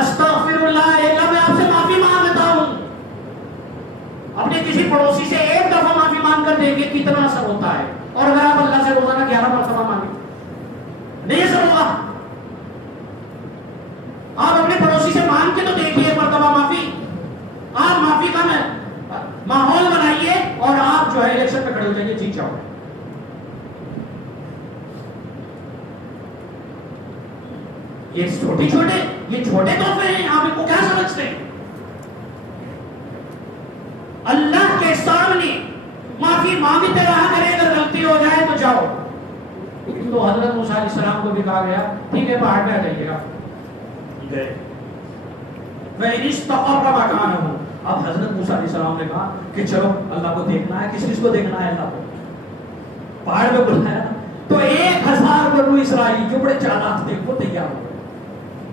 استغفر اللہ, اللہ میں آپ سے معافی مانگتا ہوں. اپنے کسی پڑوسی سے 1 دفعہ معافی مانگ کر دیکھیں کتنا اثر ہوتا ہے. اور اگر آپ اللہ سے روزانہ 11 مرتبہ مانگیں نہیں اثر ہوگا. آپ اپنے پڑوسی سے مانگ کے تو دیکھیے 1 مرتبہ معافی. آپ معافی کا ماحول بنائیے اور آپ جو ہے الیکشن میں کھڑے ہو جائیے, جیت جاؤ. یہ چھوٹے تحفے ہیں, آپ ان کو کیا سمجھتے ہیں؟ اللہ کے سامنے معافی مانگتے رہا کریں, اگر غلطی ہو جائے تو جاؤ. تو حضرت موسیٰ علیہ السلام کو بھی کہا گیا ٹھیک ہے پہاڑ پہ آ جائیے گا. گئے. وَإِنِ اسْتَقَرَّ مَكَانَهُ, اب حضرت موسیٰ علیہ السلام نے کہا کہ چلو اللہ کو دیکھنا ہے. کس چیز کو دیکھنا ہے؟ اللہ کو. پہاڑ پہ بلایا تو 1000 بنو اسرائیل جو بڑے چالاک تھے وہ تیار ہو گئے.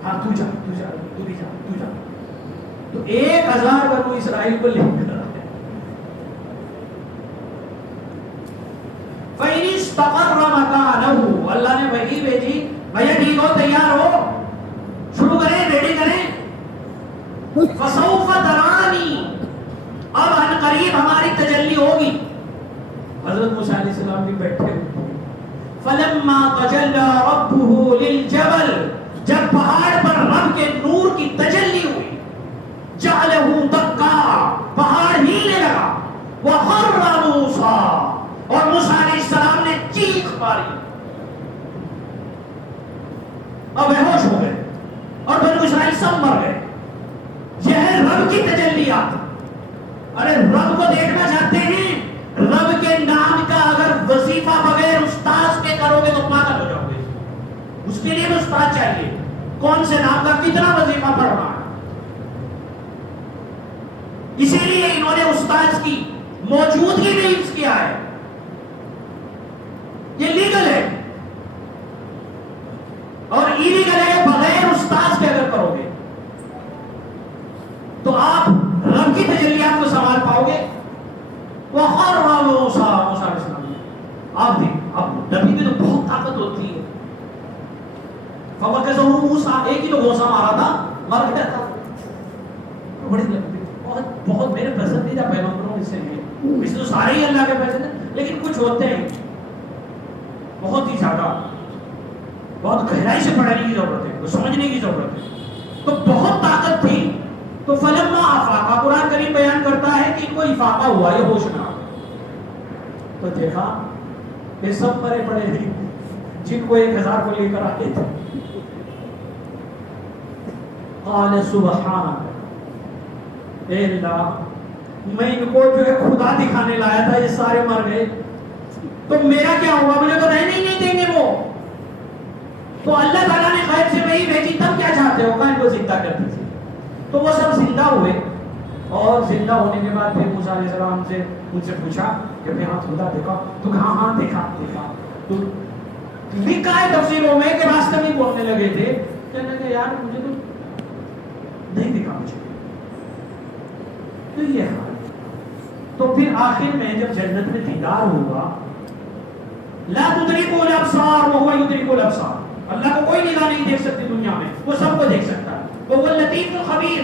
ہاں تو جا تو جا تو بھی جا تو جا. تو 1000 بنو اسرائیل کو لے کر فَإِنِ اسْتَقَرَّ مَكَانَهُ اللہ نے وحی بھیجی بھیا ٹھیک ہو تیار ہو شروع کریں ریڈی کریں. فَسَوْفَ تَرَانِي اب ان قریب ہماری تجلی ہوگی. حضرت موسیٰ علیہ السلام بھی بیٹھے ہوئے. فَلَمَّا تَجَلَّى رَبُّهُ لِلْجَبَلِ جب پہاڑ پر رب کے نور کی تجلی ہوئی جعلہ دکا پہاڑ ہلنے لگا. وَخَرَّ مُوسَىٰ اور موسیٰ علیہ السلام نے چیخ ماری اب بےہوش ہو گئے اور بنو اسرائیل سب مر گئے. یہ ہے رب کی تجلیات. ارے رب کو دیکھنا چاہتے ہیں؟ رب کے نام کا اگر وظیفہ بغیر استاذ کے کرو گے تو پاگل ہو جاؤ گے. اس کے لیے بھی استاد چاہیے. کون سے نام کا کتنا وظیفہ پڑھنا ہے. اسی لیے انہوں نے استاذ کی موجودگی میں حفظ کیا ہے. یہ لیگل ہے اور ایلیگل ہے بغیر استاذ کے اگر کرو گے تو آپ رب کی تجلیات کو سنبھال پاؤ گے. وَخَرَّ مُوسَىٰ موسیٰ علیہ السلام نے آپ دیکھ اب نبی میں تو بہت طاقت ہوتی ہے. فَوَكَزَهُ مُوسَىٰ ایک ہی تو غوثہ مارا تھا مر گیا تھا. بڑی بہت بہت میرے پسندیدہ پیغمبروں میں سے ہیں. ویسے تو سارے ہی اللہ کے پسند ہیں لیکن کچھ ہوتے ہیں بہت ہی زیادہ بہت گہرائی سے پڑھنے کی ضرورت ہے سمجھنے کی ضرورت ہے. تو بہت طاقت تھی. تو فلما افاقہ قرآن کریم بیان کرتا ہے کہ ان کو افاقہ ہوا یہ ہوش نہ تو دیکھا یہ سب مرے پڑے ہیں جن کو 1000 کو لے کر آتے تھے. قال سبحانک اے اللہ میں ان کو جو ہے خدا دکھانے لایا تھا یہ سارے مر گئے تو میرا کیا ہوا مجھے تو رہنے ہی نہیں دیں گے وہ. تو اللہ تعالیٰ نے غیب سے وہی بھیجی تب کیا چاہتے ہو ان کو زندہ کر دیجیے. تو وہ سب زندہ ہوئے اور زندہ ہونے کے بعد پھر موسیٰ علیہ السلام سے ان سے پوچھا کہ ہاں خدا دیکھا تو کہاں ہاں دیکھا دیکھا. تو لکھا ہے تفسیروں میں کہ راستے میں بولنے لگے تھے کہنے کہ یار مجھے تو نہیں دکھا مجھے. تو یہ حال تو پھر آخر میں جب جنت میں دیدار ہوگا لا تدرکہ الابصار وہو یدرک الابصار اللہ کو کوئی نگاہ نہیں دیکھ سکتی دنیا میں وہ سب کو دیکھ سکتا ہے. وہ لطیف الخبیر.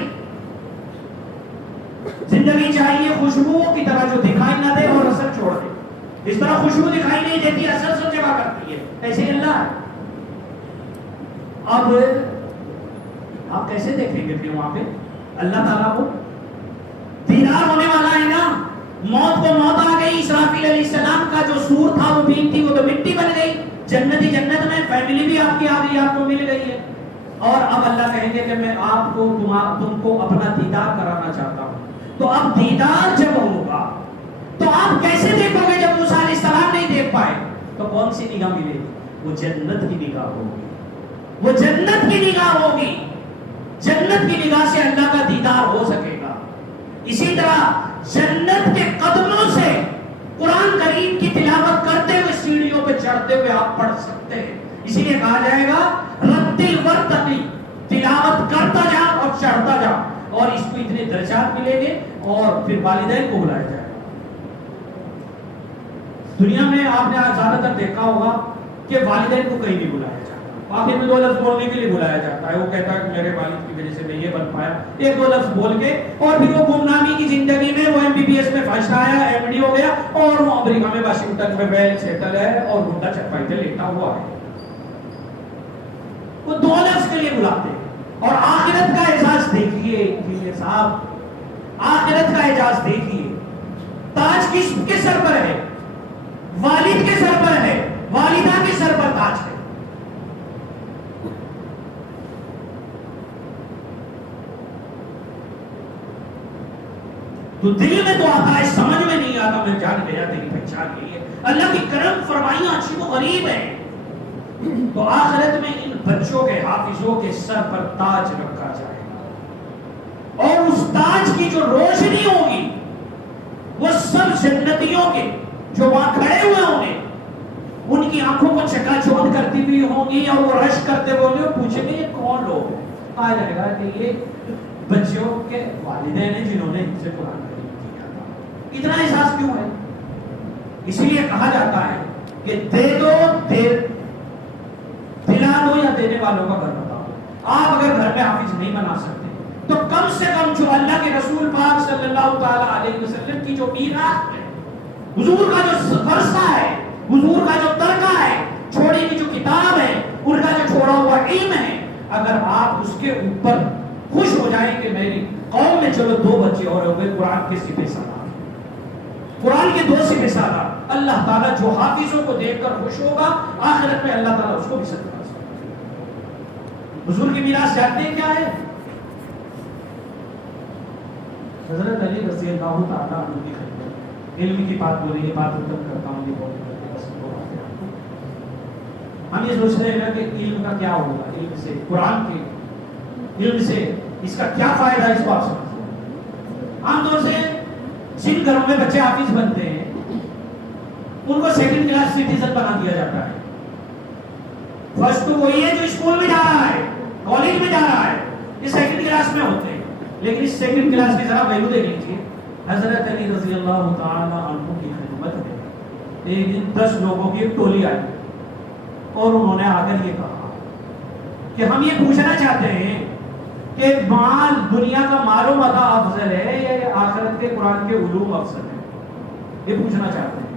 زندگی چاہیے خوشبو کی طرح جو دکھائی نہ دے اور اثر چھوڑ دے. اس طرح خوشبو دکھائی نہیں دیتی اثر سب جگہ کرتی ہے ایسے اللہ ہے. اب آپ کیسے دیکھیں گے پھر وہاں پہ اللہ تعالیٰ کو دیدار ہونے والا ہے نا. موت کو موت آ گئی. اسرافیل علیہ السلام کا جو سور تھا وہ بین تھی وہ تو مٹی بن گئی. جنتی جنت میں فیملی بھی آپ کی آ گئی آپ کو مل گئی ہے. اور اب اللہ کہیں گے کہ میں آپ کو تم کو اپنا دیدار کرانا چاہتا ہوں. تو اب دیدار جب ہوگا تو آپ کیسے دیکھو گے جب موسیٰ علیہ السلام نہیں دیکھ پائے تو کون سی نگاہ ملے گی؟ وہ جنت کی نگاہ ہوگی. وہ جنت کی نگاہ ہوگی. جنت کی نگاہ سے اللہ کا دیدار ہو سکے گا. اسی طرح جنت کے قدموں سے قرآن کریم کی تلاوت کرتے ہوئے سیڑھیوں پہ چڑھتے ہوئے آپ پڑھ سکتے ہیں. اسی لیے کہا جائے گا رتل ورتقی تلاوت کرتا جا اور چڑھتا جا اور اس کو اتنے درجات ملیں گے اور پھر والدین کو بلایا جائے گا. دنیا میں آپ نے زیادہ تر دیکھا ہوگا کہ والدین کو کہیں نہیں بلایا جاتا. آخر میں 2 لفظ بولنے کے لیے بلایا جاتا ہے. وہ کہتا ہے کہ میرے والد کی وجہ سے میں یہ بن پایا 1-2 لفظ بول کے اور پھر وہ گمنامی کی زندگی میں وہ MBBS میں فرسٹ آیا MD ہو گیا اور وہ امریکہ میں واشنگٹن میں ویل سیٹل ہے اور گھومتا چپائی پہ لیٹا ہوا ہے. وہ 2 لفظ کے لیے بلاتے ہیں. اور آخرت کا اعزاز دیکھیے انجینئر صاحب. آخرت کا اعزاز دیکھیے. تاج کس کے سر پر ہے؟ والد کے سر پر ہے. والدہ کے سر پر تاج ہے. تو دل میں تو آتا ہے سمجھ میں نہیں آتا. میں جان گیا تیری پہچان کے لیے اللہ کی کرم فرمائیاں اچھی و غریب ہیں. تو آخرت میں ان بچوں کے حافظوں کے سر پر تاج رکھا جائے گا اور اس تاج کی کی جو روشنی ہوگی وہ سب جنتیوں کے جو وہاں کھڑے ہوئے ہوں گے ان کی آنکھوں کو چکا چوند کرتی ہوئی ہوں گی اور وہ رش کرتے ہوئے ہوں گے اور پوچھیں گے یہ کون لوگ ہیں؟ کہا جائے گا کہ یہ بچوں کے والدین ہیں جنہوں نے ان سے قرآن کریم کیا تھا. اتنا احساس کیوں ہے؟ اسی لیے کہا جاتا ہے کہ دے دو دلا دو یا دینے والوں کا گھر بتاؤ. آپ اگر گھر میں حافظ نہیں بنا سکتے تو کم سے کم جو اللہ کے رسول پاک صلی اللہ تعالی علیہ وسلم کی جو میراث ہے، حضور کا جو ورثہ ہے، حضور کا جو ترکہ ہے، چھوڑی کی جو کتاب ہے، ان کا جو چھوڑا ہوا علم ہے، اگر آپ اس کے اوپر خوش ہو جائیں کہ میری قوم میں چلو 2 بچے اور ہو گئے قرآن کے سپہ سالار، قرآن کے 2 سپہ سالار، اللہ تعالیٰ جو حافظوں کو دیکھ کر خوش ہوگا آخرت میں اللہ تعالیٰ اس کو بھی صدقہ. حضور کی میراث جانتے ہیں کیا ہے؟ حضرت علی رضی اللہ تعالیٰ عنہ کی خدمت. علم کی بات بولی، یہ بات ختم کرتا ہوں، یہ بہت ہم یہ سوچ رہے ہیں کہ علم کا کیا ہوگا، علم سے، قرآن کے علم سے اس کا کیا فائدہ ہے، اس کو آپ سمجھتے ہیں. عام طور سے جن گھروں میں بچے حافظ بنتے ہیں ان کو 2nd کلاس سٹیزن بنا دیا جاتا ہے. فرسٹ تو وہی ہے جو اسکول میں جا رہا ہے، کالج میں جا رہا ہے، یہ 2nd کلاس میں ہوتے ہیں. لیکن اس 2nd کلاس کی ذرا ویلو دیکھ لیجیے. حضرت علی رضی اللہ تعالی عنہ کی خدمت میں ایک دن 10 لوگوں کی ایک ٹولی آئی اور انہوں نے آ کر یہ کہا کہ ہم یہ پوچھنا چاہتے ہیں کہ مال، دنیا کا مال و متاع افضل ہے یا آخرت کے قرآن کے علوم افضل ہے؟ یہ پوچھنا چاہتے ہیں.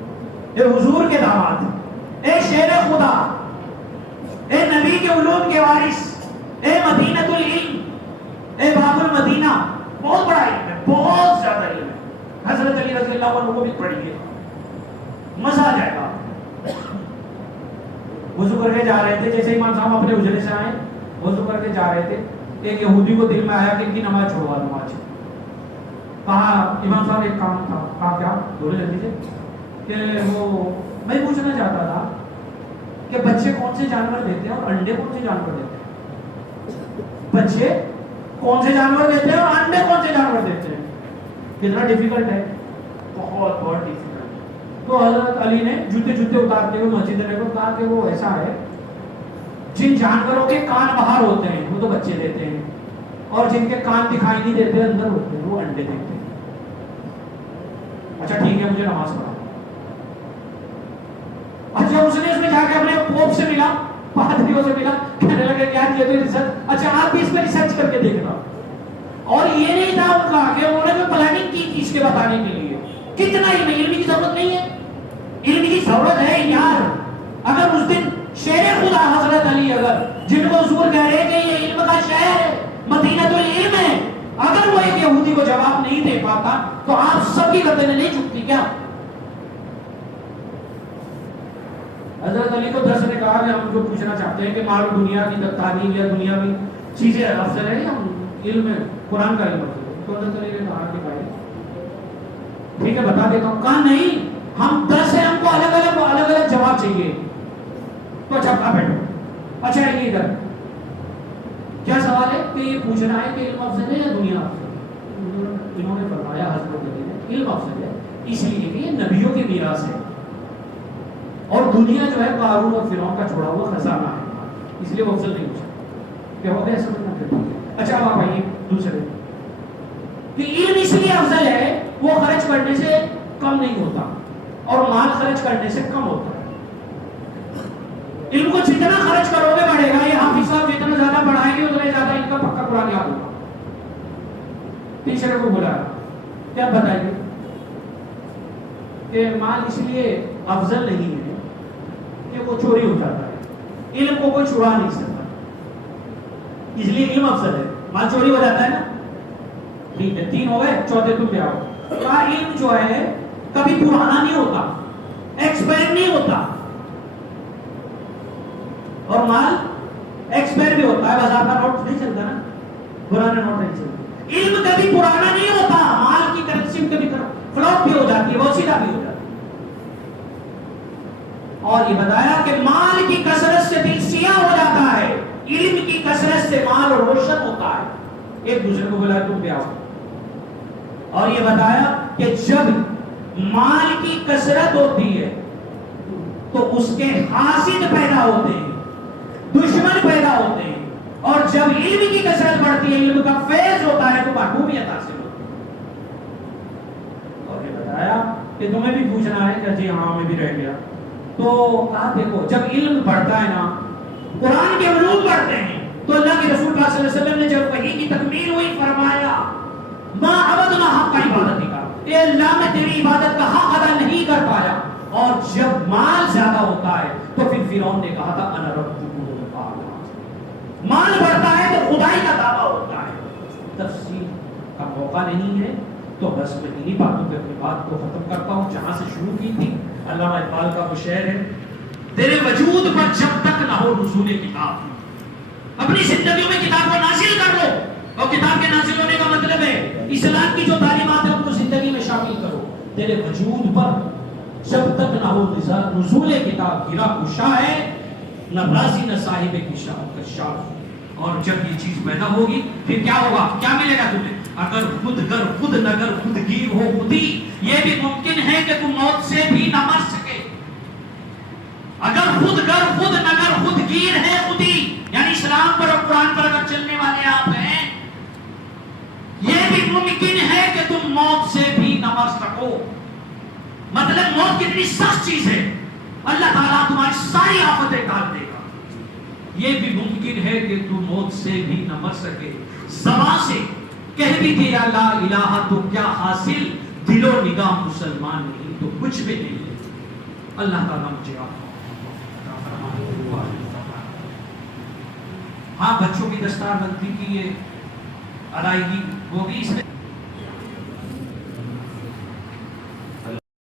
اے حضور کے داماد، اے شیر خدا، اے نبی کے علوم کے وارث، اے مدینۃ العلم، اے باب المدینہ، بہت بڑا علم ہے، بہت زیادہ علم ہے. حضرت علی رضی اللہ عنہ کو بھی پڑھیے، مزہ آ جائے گا. وضو کر کے جا رہے تھے، جیسے امام صاحب اپنے اجرے سے آئے وضو کر کے جا رہے تھے، ایک یہودی کو دل میں آیا کہ ان کی نماز چھوڑوا دوں آج. کہا امام صاحب ایک کام تھا. کہا کیا؟ بولے جلدی سے. کہ وہ میں پوچھنا چاہتا تھا کہ بچے کون سے جانور دیتے ہیں اور انڈے کون سے جانور دیتے ہیں؟ بچے کون سے جانور دیتے ہیں اور انڈے کون سے جانور دیتے ہیں؟ کتنا ڈیفیکلٹ ہے، بہت بہت ڈیفیکلٹ. تو حضرت علی نے جوتے اتارتے ہوئے مسجد میں کو کہا کہ وہ ایسا ہے جن جانوروں کے کان باہر ہوتے ہیں وہ تو بچے دیتے ہیں، اور جن کے کان دکھائی نہیں دیتے اندر ہوتے ہیں وہ انڈے دیتے ہیں. اچھا ٹھیک ہے، مجھے نماز پڑھا. اچھا اس نے اس میں جا کے اپنے پوپ سے ملا، پادریوں سے ملا، کہنے لگے کہ یار یہ تو ریسرچ، اچھا آپ بھی اس میں ریسرچ کر کے دیکھنا. اور یہ نہیں تھا ان کا کہ انہوں نے کوئی پلاننگ کی تھی اس کے بتانے کے لیے. کتنا علم کی ضرورت نہیں ہے، علم کی ضرورت ہے یار. اگر اس دن شیر خدا حضرت علی، اگر جن کو حضور کہہ رہے کہ یہ علم کا شہر ہے، مدینۃ العلم ہے، اگر وہ ایک یہودی کو جواب نہیں دے پاتا تو آپ سب کی گردنیں نہیں جھکتی کیا؟ حضرت علی کو 10 نے کہا کہ ہم جو پوچھنا چاہتے ہیں کہ مال دنیا کی تعلیم یا دنیاوی چیزیں افضل ہے یا علم ہے، قرآن کا علم افضل ہے؟ تو حضرت علی نے کہا کہ بھائی ٹھیک ہے بتا دیتا ہوں. کہا نہیں، ہم 10 ہیں، ہم کو الگ الگ جواب چاہیے. تو اچھا کہا بیٹھو. اچھا یہ ادھر کیا سوال ہے؟ کہ یہ پوچھنا ہے کہ علم افضل ہے یا دنیا افضل ہے؟ انہوں نے فرمایا حضرت علی نے علم افضل ہے اس لیے کہ یہ نبیوں کی میراث ہے اور دنیا جو ہے قارون اور فرعون کا چھوڑا ہوا خزانہ ہے، اس لیے وہ افضل نہیں ہو سکتا. کیا ہو گیا سمجھنا پھر؟ اچھا اب آپ آئیے دوسرے کہ علم اس لیے افضل ہے وہ خرچ کرنے سے کم نہیں ہوتا اور مال خرچ کرنے سے کم ہوتا ہے. علم کو جتنا خرچ کرو گے بڑھے گا. یہ حافظ صاحب جتنا زیادہ بڑھائیں گے اتنا زیادہ ان کا پکا قرآن یاد ہوگا. ٹیچر کو بلایا کیا بتائیے کہ مال اس لیے افضل نہیں ہے کہ وہ چوری ہو جاتا ہے. علم کو کوئی چرا نہیں سکتا، اس لیے علم افضل ہے. مال چوری ہو جاتا ہے نا. ٹھیک ہے 3 ہو گئے، چوتھے تم پہ آؤ. علم جو ہے کبھی پرانا نہیں ہوتا، ایکسپائر نہیں ہوتا، اور مال ایکسپائر بھی ہوتا ہے. بازار کا نوٹ نہیں چلتا نا، پرانا نوٹ نہیں چلتا. علم کبھی پرانا نہیں ہوتا، مال کی کرنسی کبھی فلاپ بھی ہو جاتی ہے، وہ سیدھا بھی ہو جاتا ہے. اور یہ بتایا کہ مال کی کثرت سے دل سیاہ ہو جاتا ہے، علم کی کثرت سے مال روشن ہوتا ہے. ایک دوسرے کو بلایا تم پہ آؤ. اور یہ بتایا کہ جب مال کی کثرت ہوتی ہے تو اس کے حاسد پیدا ہوتے ہیں، دشمن پیدا ہوتے ہیں، اور جب علم کی کثرت بڑھتی ہے، علم کا فیض ہوتا ہے تو محبوبیت حاصل ہوتی ہے۔ اور یہ بتایا کہ تمہیں بھی پوچھنا ہے کہ جی ہاں میں بھی رہ گیا، تو کہا دیکھو جب علم بڑھتا ہے نا، قرآن کے علوم بڑھتے ہیں، تو اللہ کے رسول اللہ صلی اللہ علیہ وسلم نے جب وحی کی تکمیل ہوئی فرمایا ما عبدنا حق عبادتی کا، اے اللہ میں تیری عبادت کا حق ادا نہیں کر پایا۔ اور جب مال زیادہ ہوتا ہے تو پھر فرعون نے کہا تھا انا ربکم الاعلی، مال بڑھتا ہے تو خدائی کا دعویٰ ہوتا ہے۔ تفسیر کا موقع نہیں ہے تو بس میں انہی باتوں پہ اپنی بات کو ختم کرتا ہوں جہاں سے شروع کی تھی۔ علامہ اقبال کا وہ شعر ہے، تیرے وجود پر جب تک نہ ہو نزول کتاب، اپنی زندگیوں میں کتاب کو نازل کر لو، اور کتاب کے نازل ہونے کا مطلب ہے اسلام کی جو تعلیمات ہیں ان کو زندگی میں شامل کرو۔ تیرے وجود پر جب تک نہ ہو نزول کتاب، گرا کشا ہے نہ راضی نہ صاحب کشاف۔ اور جب یہ چیز پیدا ہوگی پھر کیا ہوگا، کیا ملے گا تمہیں؟ اگر خود گر خود نگر خود گیر ہو خودی، یہ بھی ممکن ہے کہ تم موت سے بھی نہ مر سکے۔ اگر خود گر خود نگر خود گیر ہے خودی، یعنی اسلام پر اور قرآن پر اگر چلنے والے آپ ہیں، یہ بھی ممکن ہے کہ تم موت سے بھی نہ مر سکو۔ مطلب موت کتنی سخت چیز ہے، اللہ تعالیٰ تمہاری ساری آفتیں ٹال دے گا۔ یہ بھی ممکن ہے کہ تم موت سے بھی نہ مر سکے۔ زبان سے کہہ بھی دیا لا الہ تو کیا حاصل، دل و نگاہ مسلمان نہیں تو کچھ بھی نہیں ہے۔ اللہ تعالیٰ مجھے ہاں بچوں کی دستار بندی کی یہ ادائیگی ہوگی، اس میں